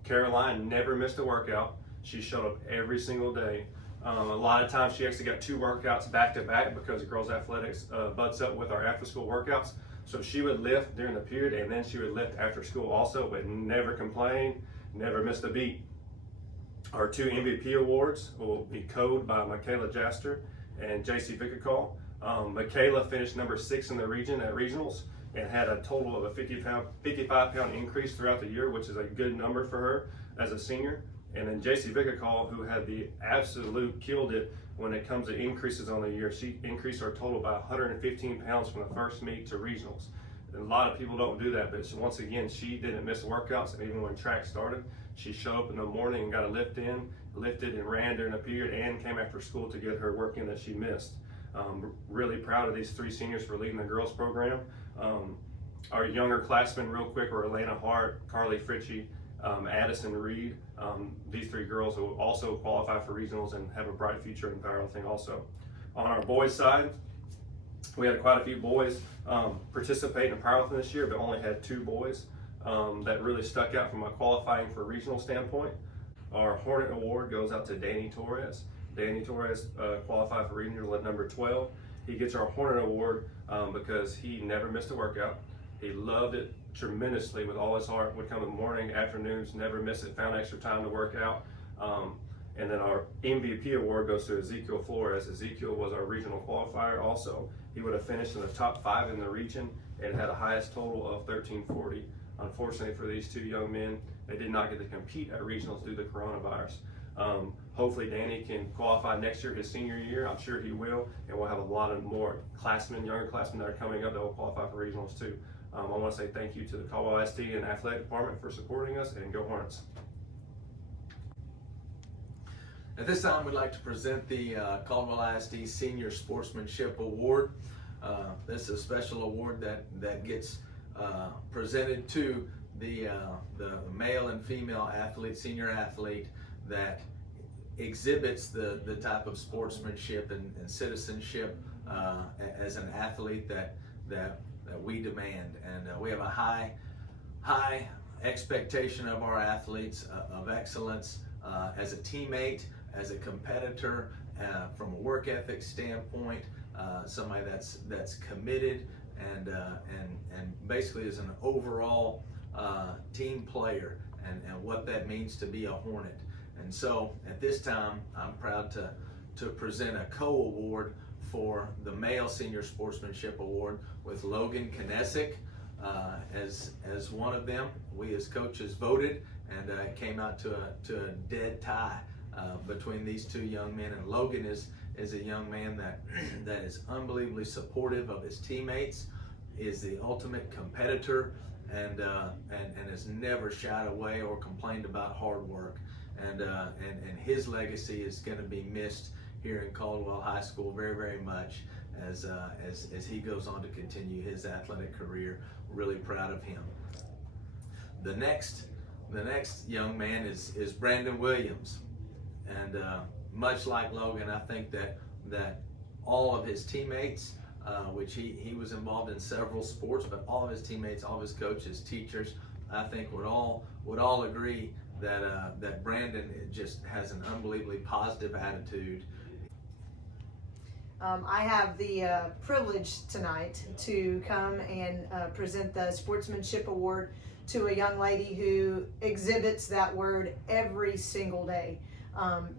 Caroline never missed a workout. She showed up every single day. A lot of times she actually got 2 workouts back to back because girls athletics butts up with our after school workouts. So she would lift during the period and then she would lift after school also, but never complained, never missed a beat. Our 2 MVP awards will be coded by Michaela Jaster and JC Vickercall. Michaela finished number 6 in the region at regionals and had a total of a 55-pound increase throughout the year, which is a good number for her as a senior. And then JC Vickercall, who had the absolute killed it when it comes to increases on the year. She increased her total by 115 pounds from the first meet to regionals. And a lot of people don't do that, but once again, she didn't miss workouts. And even when track started, she showed up in the morning and got a lift in, lifted and ran during the period and came after school to get her work in that she missed. Really proud of these 3 seniors for leading the girls program. Our younger classmen real quick were Elena Hart, Carly Fritchie, Addison Reed. These 3 girls will also qualify for regionals and have a bright future in powerlifting also. On our boys side, we had quite a few boys participate in powerlifting this year, but only had 2 boys that really stuck out from a qualifying for a regional standpoint. Our Hornet Award goes out to Danny Torres. Danny Torres qualified for regional at number 12. He gets our Hornet Award because he never missed a workout. He loved it tremendously with all his heart, would come in the morning, afternoons, never miss it, found extra time to work out. And then our MVP award goes to Ezekiel Flores. Ezekiel was our regional qualifier also. He would have finished in the top 5 in the region and had a highest total of 1340. Unfortunately for these 2 young men, they did not get to compete at regionals due to the coronavirus. Hopefully Danny can qualify next year, his senior year. I'm sure he will, and we'll have a lot of more younger classmen that are coming up that will qualify for regionals too. I want to say thank you to the Caldwell ISD and Athletic Department for supporting us, and go Hornets. At this time, we'd like to present the Caldwell ISD Senior Sportsmanship Award. This is a special award that gets presented to the male and female athlete, senior athlete, that exhibits the type of sportsmanship and citizenship as an athlete that we demand. And we have a high expectation of our athletes of excellence as a teammate, as a competitor, from a work ethic standpoint, somebody that's committed and basically is an overall team player, and what that means to be a Hornet. And so at this time, I'm proud to present a co-award for the Male Senior Sportsmanship Award with Logan Kinesic as one of them. We as coaches voted, and it came out to a dead tie between these two young men. And Logan is a young man that is unbelievably supportive of his teammates, is the ultimate competitor, and has never shied away or complained about hard work. And his legacy is going to be missed here in Caldwell High School very, very much as he goes on to continue his athletic career. Really proud of him. The next young man is Brandon Williams, and much like Logan, I think that all of his teammates, which he was involved in several sports, but all of his teammates, all of his coaches, teachers, I think would all agree that Brandon just has an unbelievably positive attitude. I have the privilege tonight to come and present the Sportsmanship Award to a young lady who exhibits that word every single day.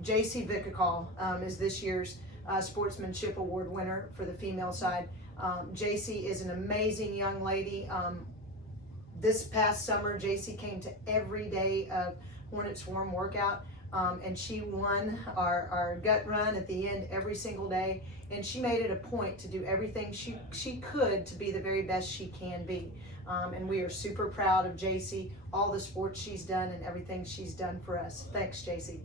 JC Vikakal is this year's Sportsmanship Award winner for the female side. JC is an amazing young lady. This past summer, JC came to every day of Hornets Forum workout, and she won our gut run at the end every single day. And she made it a point to do everything she could to be the very best she can be. And we are super proud of JC, all the sports she's done and everything she's done for us. Thanks, JC.